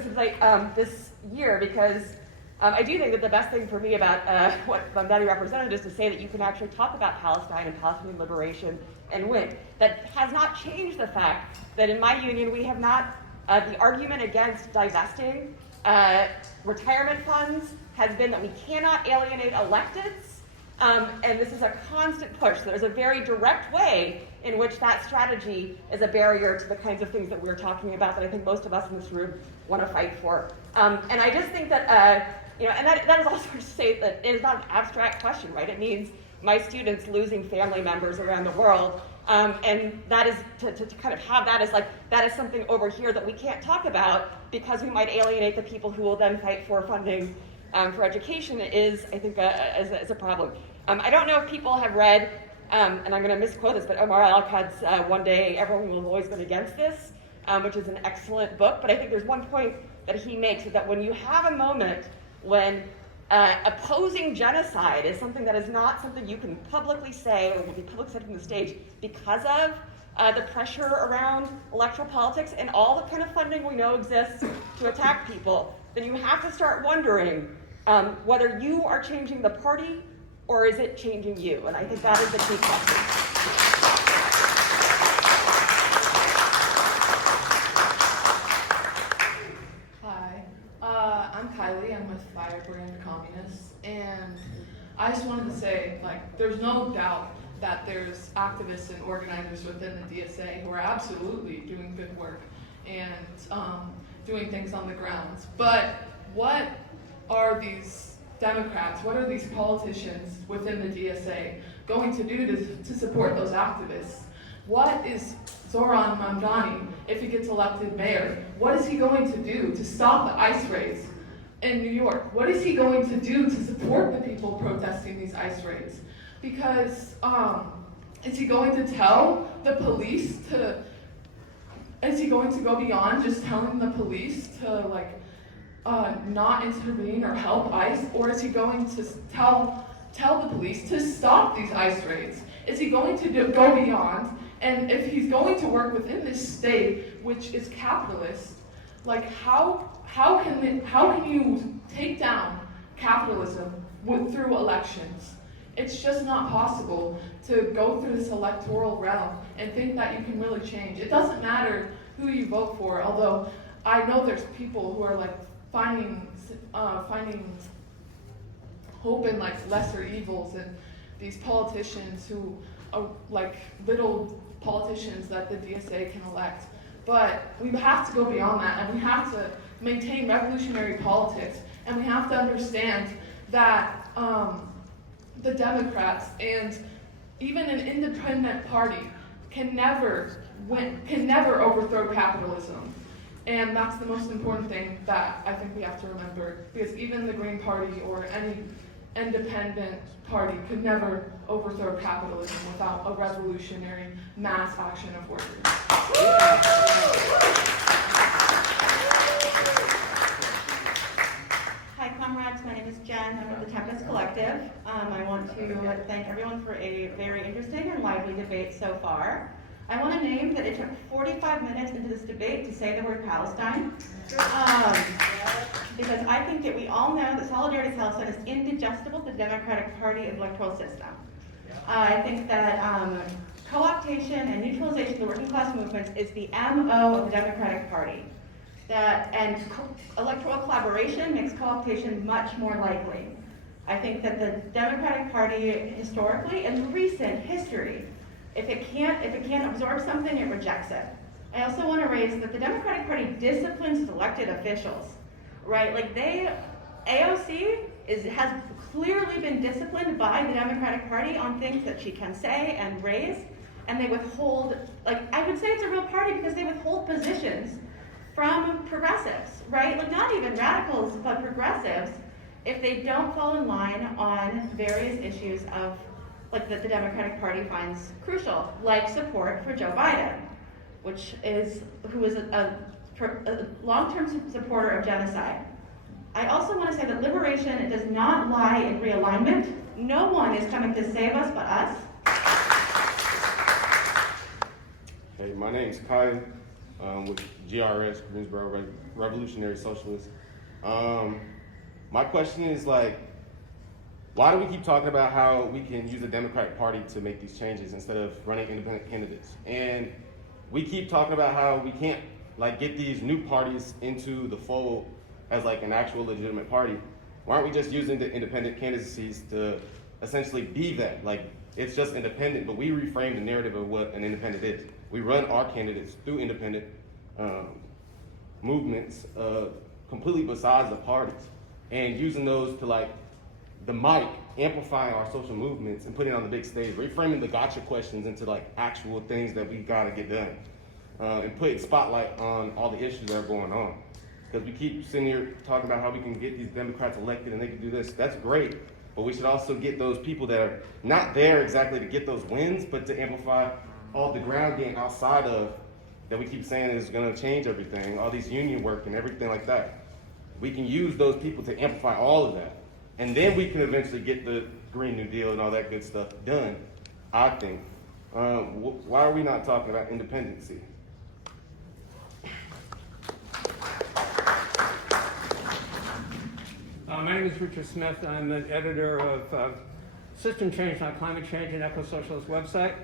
this year, because I do think that the best thing for me about what Mamdani represented is to say that you can actually talk about Palestine and Palestinian liberation and win. That has not changed the fact that in my union we have not, the argument against divesting retirement funds has been that we cannot alienate electeds, and this is a constant push. So there's a very direct way in which that strategy is a barrier to the kinds of things that we're talking about that I think most of us in this room want to fight for. And I just think that, and that is also to say that it is not an abstract question, right? It means my students losing family members around the world, and that is to kind of have that as like, that is something over here that we can't talk about because we might alienate the people who will then fight for funding for education is, I think, is a problem. I don't know if people have read, and I'm going to misquote this, but Omar Al-Khadd's One Day Everyone Will Have Always Been Against This, which is an excellent book, but I think there's one point that he makes, that when you have a moment when opposing genocide is something that is not something you can publicly say or will be publicly said from the stage because of the pressure around electoral politics and all the kind of funding we know exists to attack people, then you have to start wondering whether you are changing the party or is it changing you? And I think that is the key question. Hi, I'm Kylie. I'm with Firebrand Communists, and I just wanted to say, there's no doubt that there's activists and organizers within the DSA who are absolutely doing good work and doing things on the grounds. But what are these Democrats, what are these politicians within the DSA going to do to support those activists? What is Zohran Mamdani, if he gets elected mayor, what is he going to do to stop the ICE raids in New York? What is he going to do to support the people protesting these ICE raids? Because is he going to tell the police is he going to go beyond just telling the police to not intervene or help ICE? Or is he going to tell the police to stop these ICE raids? Is he going to go beyond? And if he's going to work within this state, which is capitalist, how can you take down capitalism through elections? It's just not possible to go through this electoral realm and think that you can really change. It doesn't matter who you vote for, although I know there's people who are like finding hope in like lesser evils and these politicians who are like little politicians that the DSA can elect. But we have to go beyond that, and we have to maintain revolutionary politics, and we have to understand that the Democrats and even an independent party can never overthrow capitalism. And that's the most important thing that I think we have to remember, because even the Green Party or any independent party could never overthrow capitalism without a revolutionary mass action of workers. Hi comrades, my name is Jen, I'm with the Tempest Collective. I want to thank everyone for a very interesting and lively debate so far. I want to name that it took 45 minutes into this debate to say the word Palestine. Because I think that we all know that Solidarity Palestine is indigestible to the Democratic Party electoral system. I think that co-optation and neutralization of the working class movements is the MO of the Democratic Party. Electoral collaboration makes co-optation much more likely. I think that the Democratic Party historically, in recent history, if it can't absorb something, it rejects it. I also want to raise that the Democratic Party disciplines its elected officials, right? Like AOC has clearly been disciplined by the Democratic Party on things that she can say and raise, and they withhold, I would say it's a real party because they withhold positions from progressives, right? Like not even radicals, but progressives, if they don't fall in line on various issues of that the Democratic Party finds crucial, like support for Joe Biden, who is a long-term supporter of genocide. I also want to say that liberation does not lie in realignment. No one is coming to save us but us. Hey, my name's Howie with GRS, Greensboro Revolutionary Socialists. My question is why do we keep talking about how we can use the Democratic Party to make these changes instead of running independent candidates? And we keep talking about how we can't get these new parties into the fold as an actual legitimate party. Why aren't we just using the independent candidacies to essentially be that? It's just independent, but we reframe the narrative of what an independent is. We run our candidates through independent movements completely besides the parties, and using those to the mic, amplifying our social movements and putting it on the big stage, reframing the gotcha questions into actual things that we gotta get done, and putting spotlight on all the issues that are going on. Because we keep sitting here talking about how we can get these Democrats elected and they can do this. That's great, but we should also get those people that are not there exactly to get those wins, but to amplify all the ground game outside of that we keep saying is gonna change everything, all these union work and everything like that. We can use those people to amplify all of that. And then we can eventually get the Green New Deal and all that good stuff done, I think. Why are we not talking about independency? My name is Richard Smith. I'm an editor of System Change, Not Climate Change, an eco-socialist website.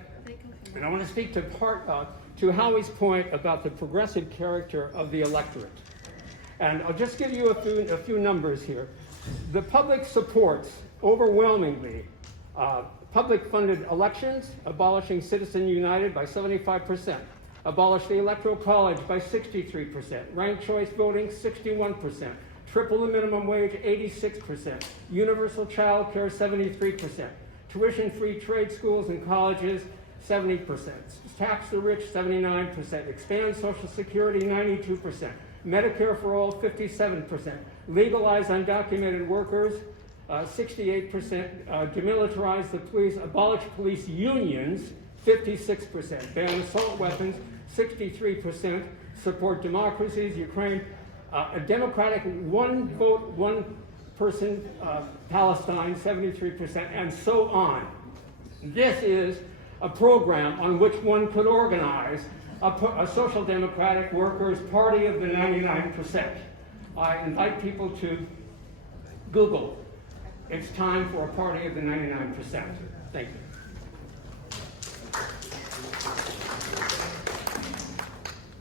And I want to speak to Howie's point about the progressive character of the electorate. And I'll just give you a few numbers here. The public supports overwhelmingly public-funded elections, abolishing Citizen United by 75%, abolish the Electoral College by 63%, ranked choice voting 61%, triple the minimum wage 86%, universal child care 73%, tuition-free trade schools and colleges 70%, tax the rich 79%, expand Social Security 92%, Medicare for all 57%, legalize undocumented workers 68%, demilitarize the police, abolish police unions 56%, ban assault weapons 63%, support democracies, Ukraine, a democratic one vote, one person Palestine 73%, and so on. This is a program on which one could organize a social democratic workers' party of the 99%. I invite people to Google It's time for a party of the 99%. Thank you.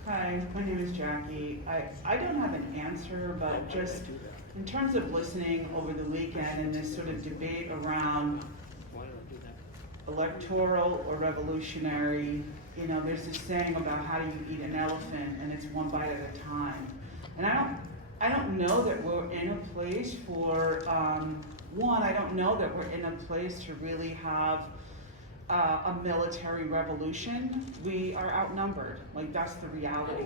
Hi, my name is Jackie. I don't have an answer, but just in terms of listening over the weekend and this sort of debate around electoral or revolutionary, you know, there's this saying about how do you eat an elephant, and it's one bite at a time. And I don't know that we're in a place for, I don't know that we're in a place to really have a military revolution. We are outnumbered, like that's the reality.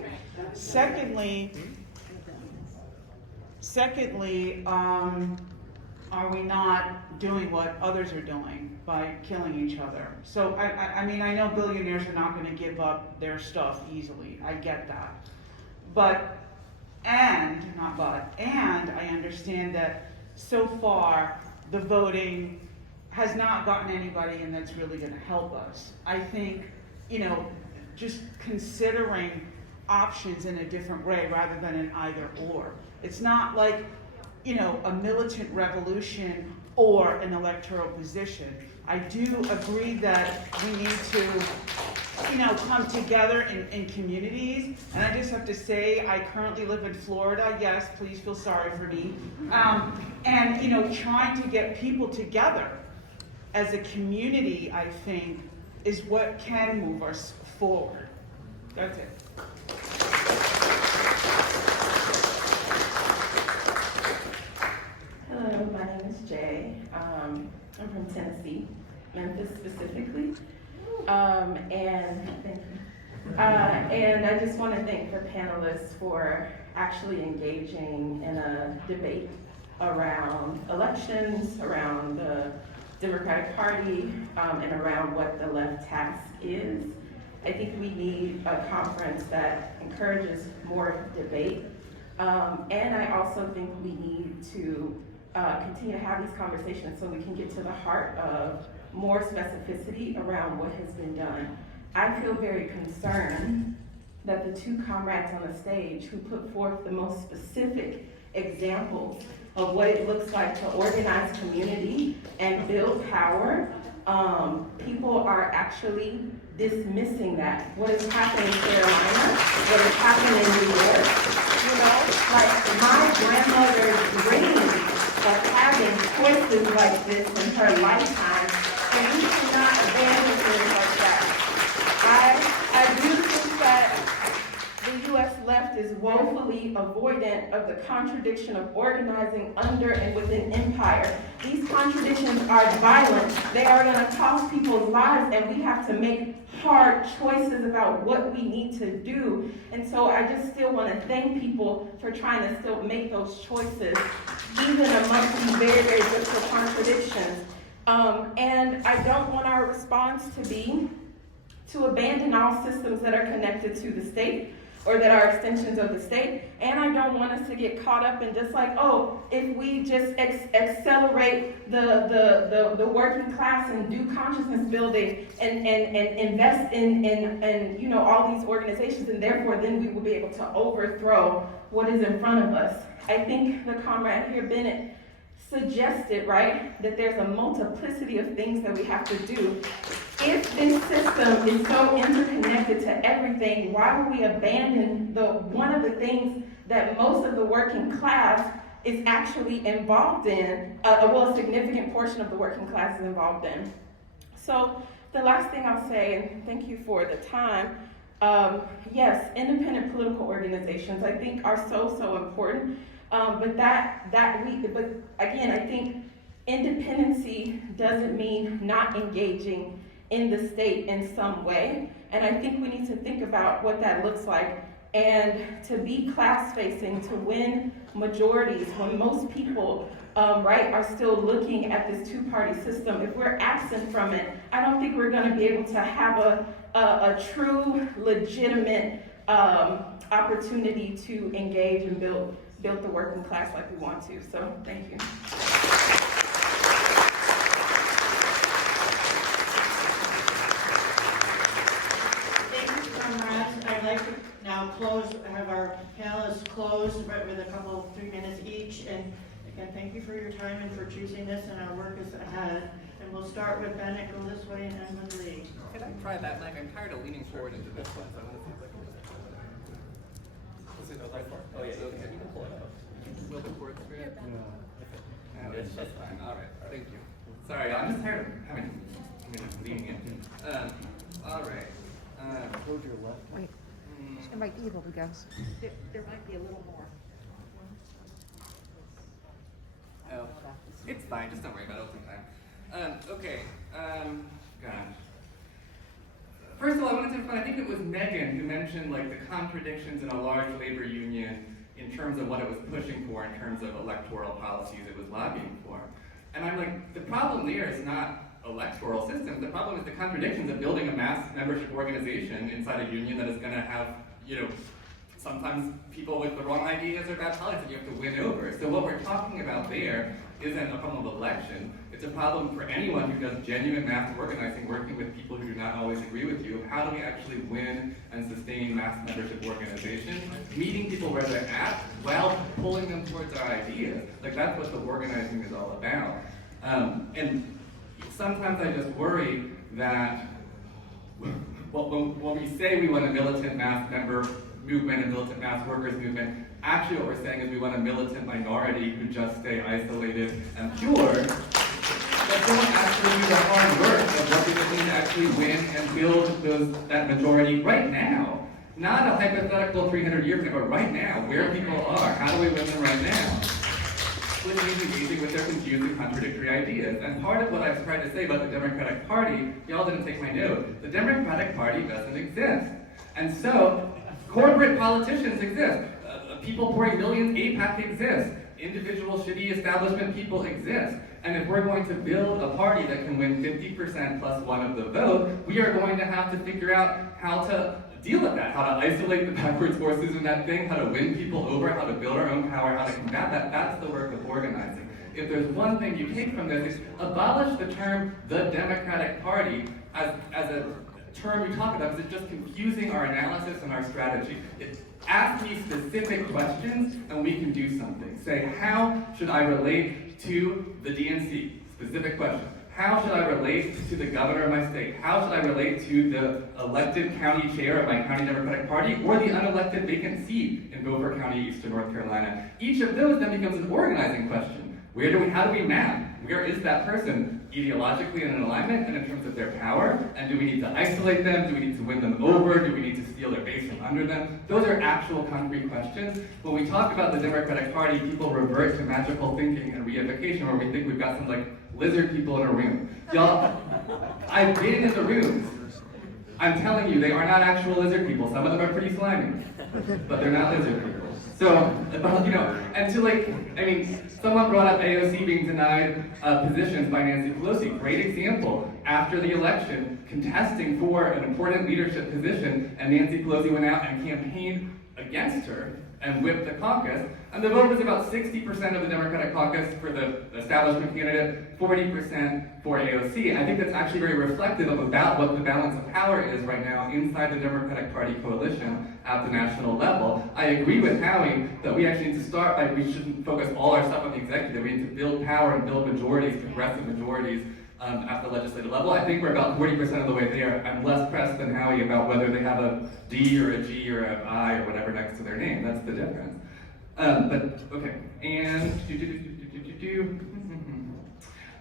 Secondly, are we not doing what others are doing by killing each other? So I mean, I know billionaires are not going to give up their stuff easily. I get that, and I understand that so far the voting has not gotten anybody in that's really going to help us. I think, you know, just considering options in a different way rather than an either or. It's not like, you know, a militant revolution or an electoral position. I do agree that we need to, you know, come together in communities. And I just have to say, I currently live in Florida. Yes, please feel sorry for me. And, you know, trying to get people together as a community, I think, is what can move us forward. That's it. Hello, my name is Jay. I'm from Tennessee, Memphis specifically. And thank you. And I just want to thank the panelists for actually engaging in a debate around elections, around the Democratic Party, and around what the left task is. I think we need a conference that encourages more debate. And I also think we need to continue to have these conversations so we can get to the heart of more specificity around what has been done. I feel very concerned that the two comrades on the stage who put forth the most specific examples of what it looks like to organize community and build power, people are actually dismissing that. What has happened in Carolina, what has happened in New York, you know, like my grandmother's dream of having choices like this in her lifetime, and we cannot abandon things like that. I do think that the U.S. left is woefully avoidant of the contradiction of organizing under and within empire. These contradictions are violent. They are going to cost people's lives, and we have to make hard choices about what we need to do. And so I just still want to thank people for trying to still make those choices, even amongst these very, very difficult contradictions. And I don't want our response to be to abandon all systems that are connected to the state or that are extensions of the state. And I don't want us to get caught up in just like, oh, if we just accelerate the working class and do consciousness building and invest in you know, all these organizations, and therefore then we will be able to overthrow what is in front of us. I think the comrade here, Bennett, suggested, right, that there's a multiplicity of things that we have to do. If this system is so interconnected to everything, why would we abandon one of the things that most of the working class is actually involved in, well, a significant portion of the working class is involved in. So the last thing I'll say, and thank you for the time, yes, independent political organizations I think are so important. But again, I think independency doesn't mean not engaging in the state in some way. And I think we need to think about what that looks like, and to be class-facing, to win majorities when most people, right, are still looking at this two-party system. If we're absent from it, I don't think we're going to be able to have a true, legitimate opportunity to engage and build the working class like we want to. So, thank you. Thank you, comrades. I'd like to now have our panelists close with a couple, 3 minutes each, and Again, thank you for your time and for choosing this, and our work is ahead. And we'll start with Bennett, go this way, and end with Lee. Can I try that mic? I'm tired of leaning forward into this one, so I want to see if I can just. Is it right for? Oh yeah, okay. You can pull it out. Will the cord straight? No, that's fine. All right, thank you. Sorry, I'm just tired of having leaning in. All right. Hold your left. Wait, it might be able to go. There might be a little more. Oh, it's fine. Just don't worry about it. It'll take time. Okay. Gosh. First of all, I wanted to respond. I think it was Megan who mentioned like the contradictions in a large labor union in terms of what it was pushing for, in terms of electoral policies it was lobbying for. And I'm like, the problem there is not electoral systems. The problem is the contradictions of building a mass membership organization inside a union that is going to have, sometimes people with the wrong ideas or bad politics that you have to win over. So what we're talking about there isn't a problem of election. It's a problem for anyone who does genuine mass organizing, working with people who do not always agree with you. How do we actually win and sustain mass membership organizations? Meeting people where they're at while pulling them towards our ideas. Like that's what the organizing is all about. And sometimes I just worry that when we say we want a militant mass member movement, a militant mass workers movement, actually what we're saying is we want a militant minority who just stay isolated and pure, but don't actually do the hard work of what we need to actually win and build that majority right now. Not a hypothetical 300 years ago, but right now, where people are, how do we win them right now? Which means engaging with their confusing, contradictory ideas. And part of what I've tried to say about the Democratic Party, y'all didn't take my note, the Democratic Party doesn't exist. And so, corporate politicians exist. People pouring millions, AIPAC exists. Individual shitty establishment people exist. And if we're going to build a party that can win 50% plus one of the vote, we are going to have to figure out how to deal with that, how to isolate the backwards forces in that thing, how to win people over, how to build our own power, how to combat that. That's the work of organizing. If there's one thing you take from this, abolish the term the Democratic Party as a term we talk about, because it's just confusing our analysis and our strategy. Ask me specific questions and we can do something. Say, how should I relate to the DNC? Specific question. How should I relate to the governor of my state? How should I relate to the elected county chair of my county Democratic Party or the unelected vacant seat in Beaufort County, Eastern North Carolina? Each of those then becomes an organizing question. How do we map? Where is that person ideologically in an alignment and in terms of their power? And do we need to isolate them? Do we need to win them over? Do we need to steal their base from under them? Those are actual concrete questions. When we talk about the Democratic Party, people revert to magical thinking and reification where we think we've got some lizard people in a room. Y'all, I've been in the rooms. I'm telling you, they are not actual lizard people. Some of them are pretty slimy, but they're not lizard people. So, and someone brought up AOC being denied positions by Nancy Pelosi. Great example. After the election, contesting for an important leadership position, and Nancy Pelosi went out and campaigned against her and whipped the caucus. And the vote was about 60% of the Democratic caucus for the establishment candidate, 40% for AOC. I think that's actually very reflective of about what the balance of power is right now inside the Democratic Party coalition at the national level. I agree with Howie that we actually need to start by, we shouldn't focus all our stuff on the executive. We need to build power and build majorities, progressive majorities, at the legislative level. I think we're about 40% of the way there. I'm less pressed than Howie about whether they have a D or a G or an I or whatever next to their name. That's the difference. But okay, and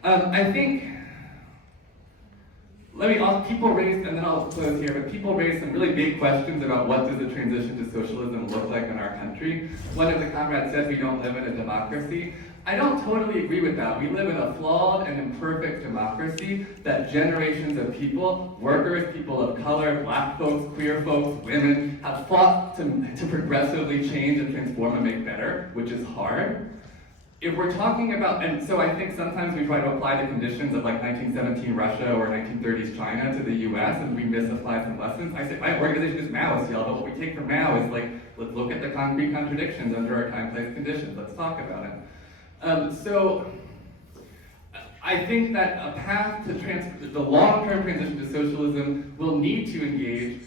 I think people raised, and then I'll close here, but people raised some really big questions about what does the transition to socialism look like in our country. One of the comrades said we don't live in a democracy. I don't totally agree with that. We live in a flawed and imperfect democracy that generations of people, workers, people of color, black folks, queer folks, women, have fought to progressively change and transform and make better, which is hard. If we're talking about, and so I think sometimes we try to apply the conditions of 1917 Russia or 1930s China to the US and we misapply some lessons. I say my organization is Maoist, y'all, but what we take from Mao is let's look at the concrete contradictions under our time, place, conditions. Let's talk about it. So I think that a path to the long-term transition to socialism will need to engage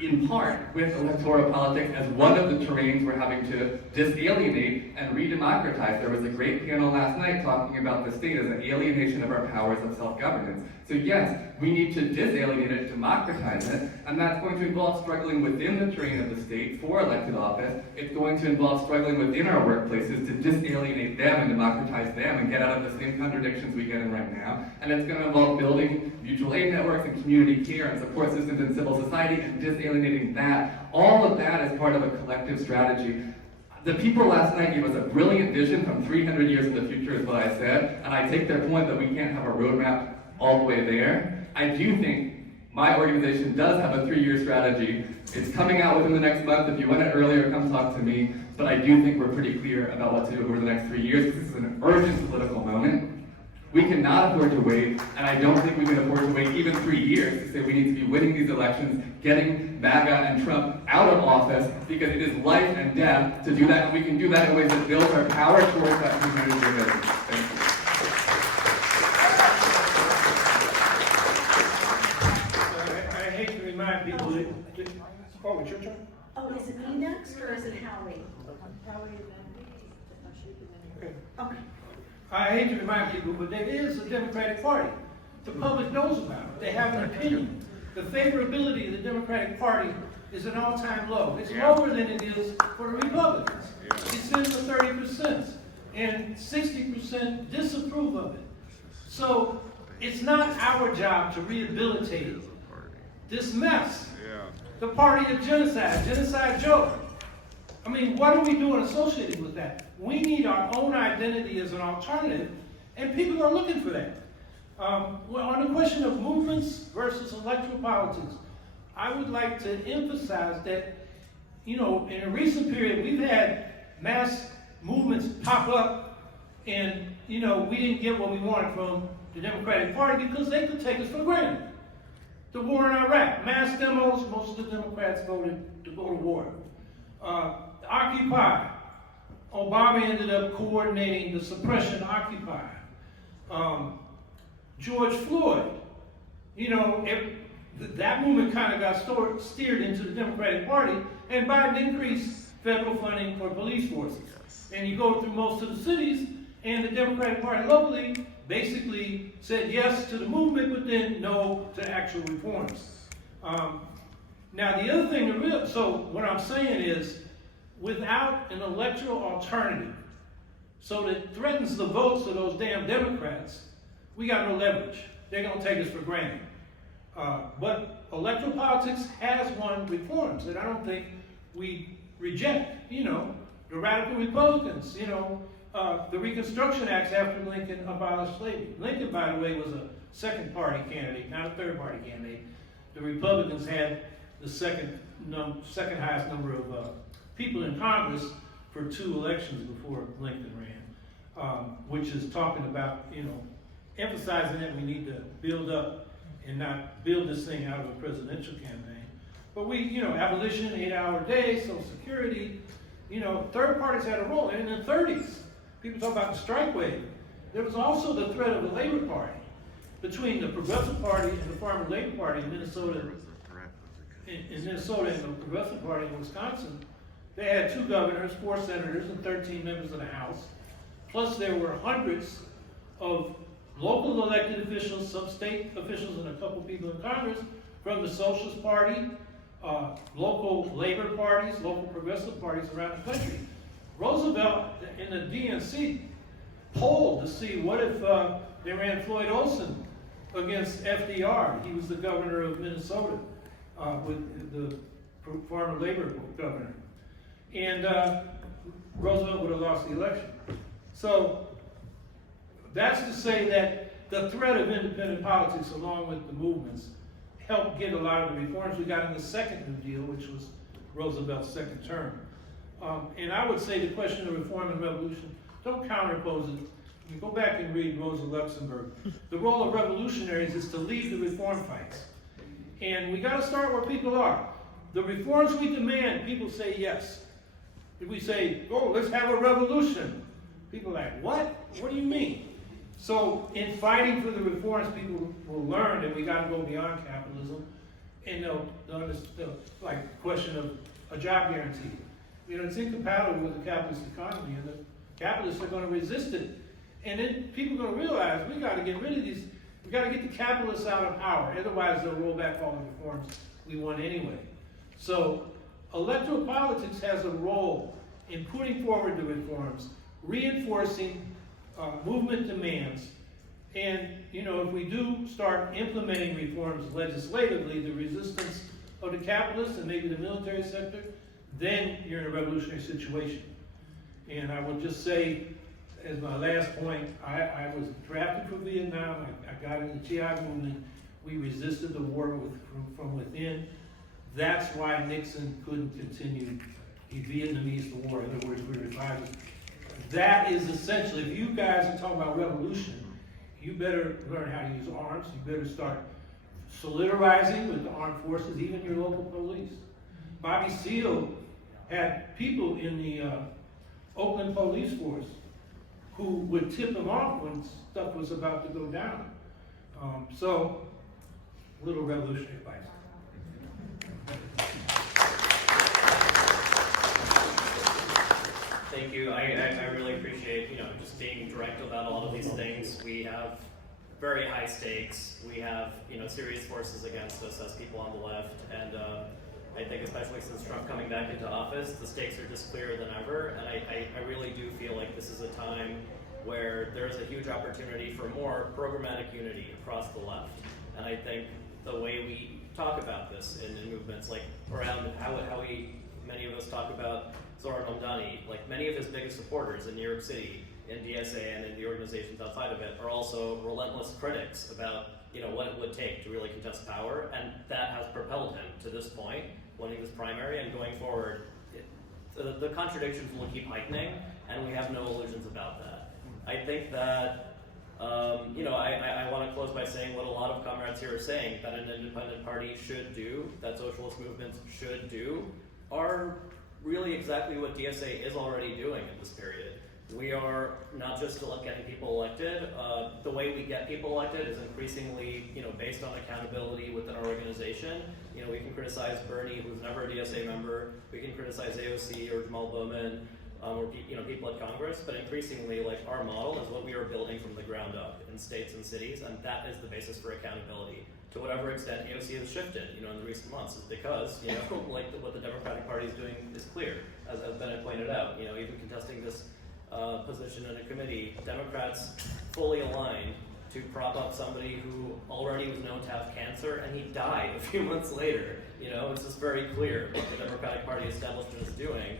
in part with electoral politics as one of the terrains we're having to disalienate and redemocratize. There was a great panel last night talking about the state as an alienation of our powers of self-governance. So yes, we need to disalienate it, democratize it, and that's going to involve struggling within the terrain of the state for elected office. It's going to involve struggling within our workplaces to disalienate them and democratize them and get out of the same contradictions we get in right now. And it's going to involve building mutual aid networks and community care and support systems in civil society and disalienating that. All of that is part of a collective strategy. The people last night gave us a brilliant vision from 300 years in the future is what I said, and I take their point that we can't have a roadmap all the way there. I do think my organization does have a 3-year strategy. It's coming out within the next month. If you want it earlier, come talk to me. But I do think we're pretty clear about what to do over the next 3 years, because this is an urgent political moment. We cannot afford to wait, and I don't think we can afford to wait even 3 years to say we need to be winning these elections, getting MAGA and Trump out of office, because it is life and death to do that, and we can do that in ways that build our power towards that community vision. Thank you. I hate to remind people that, oh, it's your turn? Oh, is it me next or is it Howie? Howie and then Ashik and then. Okay. Okay. I hate to remind people, but there is a Democratic Party. The public knows about it. They have an opinion. The favorability of the Democratic Party is an all-time low. It's lower than it is for the Republicans. It's in the 30%, and 60% disapprove of it. So it's not our job to rehabilitate this mess. The party of genocide, Genocide Joe. I mean, what are we doing associated with that? We need our own identity as an alternative, and people are looking for that. Well, on the question of movements versus electoral politics, I would like to emphasize that, you know, in a recent period, we've had mass movements pop up, and, you know, we didn't get what we wanted from the Democratic Party because they could take us for granted. The war in Iraq, mass demos, most of the Democrats voted to go to war. Occupy, Obama ended up coordinating the suppression of Occupy. George Floyd, you know, that movement kind of got steered into the Democratic Party, and Biden increased federal funding for police forces. And you go through most of the cities, and the Democratic Party locally basically said yes to the movement, but then no to actual reforms. Now, the other thing, so what I'm saying is, without an electoral alternative, so that threatens the votes of those damn Democrats, we got no leverage. They're going to take us for granted. But electoral politics has won reforms that I don't think we reject. You know, the radical Republicans, you know, the Reconstruction Acts after Lincoln abolished slavery. Lincoln, by the way, was a second party candidate, not a third party candidate. The Republicans had the second highest number of people in Congress for 2 elections before Lincoln ran, which is talking about, you know, emphasizing that we need to build up and not build this thing out of a presidential campaign. But we, you know, abolition, 8-hour days, Social Security, you know, third parties had a role. And in the 30s, people talk about the strike wave. There was also the threat of the Labor Party between the Progressive Party and the Farmer Labor Party in Minnesota. In Minnesota and the Progressive Party in Wisconsin, they had 2 governors, 4 senators, and 13 members of the House. Plus, there were hundreds of local elected officials, some state officials, and a couple people in Congress from the Socialist Party, local labor parties, local progressive parties around the country. Roosevelt in the DNC polled to see what if they ran Floyd Olson against FDR. He was the governor of Minnesota with the farmer labor governor. And Roosevelt would have lost the election. So that's to say that the threat of independent politics, along with the movements, helped get a lot of the reforms we got in the second New Deal, which was Roosevelt's second term. And I would say the question of reform and revolution, don't counterpose it. You go back and read Rosa Luxemburg. The role of revolutionaries is to lead the reform fights. And we got to start where people are. The reforms we demand, people say yes. If we say, oh, let's have a revolution, people are like, what? What do you mean? So in fighting for the reforms, people will learn that we got to go beyond capitalism And they'll understand, like, question of a job guarantee. You know, it's incompatible with the capitalist economy, and the capitalists are gonna resist it. And then people are gonna realize, we gotta get rid of these, we gotta get the capitalists out of power, otherwise they'll roll back all the reforms we want anyway. So, electoral politics has a role in putting forward the reforms, reinforcing movement demands, and, you know, if we do start implementing reforms legislatively, the resistance of the capitalists and maybe the military sector, then you're in a revolutionary situation. And I will just say, as my last point, I was drafted for Vietnam, I got in the GI movement, we resisted the war from within. That's why Nixon couldn't continue the Vietnamese war. In other words, we revived it. That is essentially, if you guys are talking about revolution, you better learn how to use arms. You better start solidarizing with the armed forces, even your local police. Bobby Seale had people in the Oakland police force who would tip him off when stuff was about to go down. So, a little revolutionary advice. Thank you. I really appreciate, you know, just being direct about a lot of these things. We have very high stakes. We have, you know, serious forces against us as people on the left. And I think especially since Trump coming back into office, the stakes are just clearer than ever. And I really do feel like this is a time where there's a huge opportunity for more programmatic unity across the left. And I think the way we talk about this in movements, like around how many of us talk about Zohran Mamdani, like many of his biggest supporters in New York City, in DSA and in the organizations outside of it, are also relentless critics about, you know, what it would take to really contest power, and that has propelled him to this point, winning this primary, and going forward, the contradictions will keep heightening, and we have no illusions about that. I think that, you know, I want to close by saying what a lot of comrades here are saying, that an independent party should do, that socialist movements should do, are really exactly what DSA is already doing in this period. We are not just getting people elected. The way we get people elected is increasingly, you know, based on accountability within our organization. You know, we can criticize Bernie, who's never a DSA member. We can criticize AOC or Jamal Bowman, or you know, people at Congress. But increasingly, like, our model is what we are building from the ground up in states and cities, and that is the basis for accountability. To whatever extent AOC has shifted, you know, in the recent months, is because, you know, like what the Democratic Party is doing is clear, as Bennett pointed out. You know, even contesting this position in a committee, Democrats fully aligned to prop up somebody who already was known to have cancer, and he died a few months later. You know, it's just very clear what the Democratic Party establishment is doing.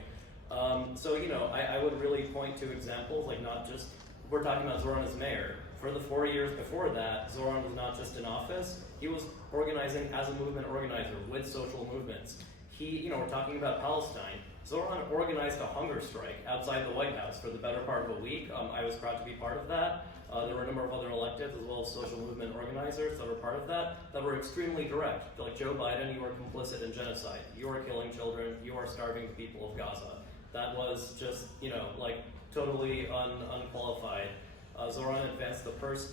So, you know, I would really point to examples, like, not just, we're talking about Zohran as mayor. For the 4 years before that, Zohran was not just in office, he was organizing as a movement organizer with social movements. You know, we're talking about Palestine. Zohran organized a hunger strike outside the White House for the better part of a week. I was proud to be part of that. There were a number of other electeds as well as social movement organizers that were part of that were extremely direct. Like, Joe Biden, you are complicit in genocide. You are killing children. You are starving the people of Gaza. That was just, you know, like, totally unqualified. Zohran advanced the first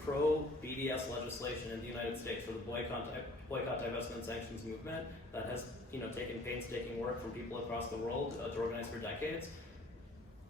pro-BDS legislation in the United States for the boycott, divestment, sanctions movement that has, you know, taken painstaking work from people across the world to organize for decades.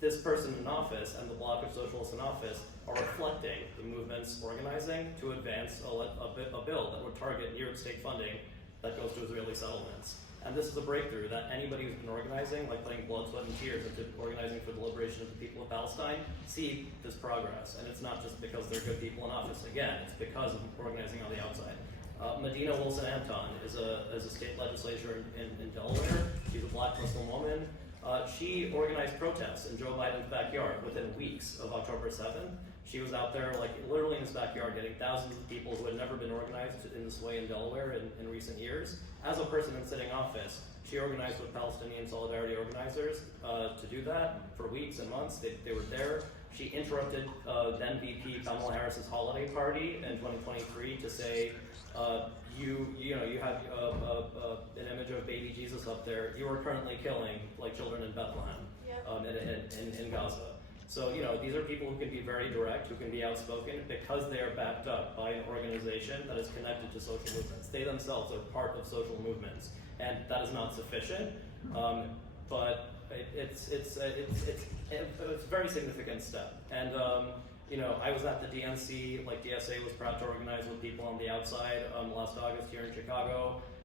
This person in office and the bloc of socialists in office are reflecting the movement's organizing to advance a bill that would target New York State funding that goes to Israeli settlements. And this is a breakthrough that anybody who's been organizing, like putting blood, sweat, and tears into organizing for the liberation of the people of Palestine, see this progress. And it's not just because they're good people in office. Again, it's because of organizing on the outside. Medina Wilson-Anton is a state legislator in Delaware. She's a black Muslim woman. She organized protests in Joe Biden's backyard within weeks of October 7th. She was out there, like, literally in his backyard, getting thousands of people who had never been organized in this way in Delaware in recent years. As a person in sitting office, she organized with Palestinian solidarity organizers to do that for weeks and months. They were there. She interrupted then VP Kamala Harris's holiday party in 2023 to say, you know, you have an image of baby Jesus up there. You are currently killing, like, children in Bethlehem, in Gaza. So, you know, these are people who can be very direct, who can be outspoken, because they are backed up by an organization that is connected to social movements. They themselves are part of social movements, and that is not sufficient. But it's a very significant step. And you know, I was at the DNC, like DSA was proud to organize with people on the outside last August here in Chicago.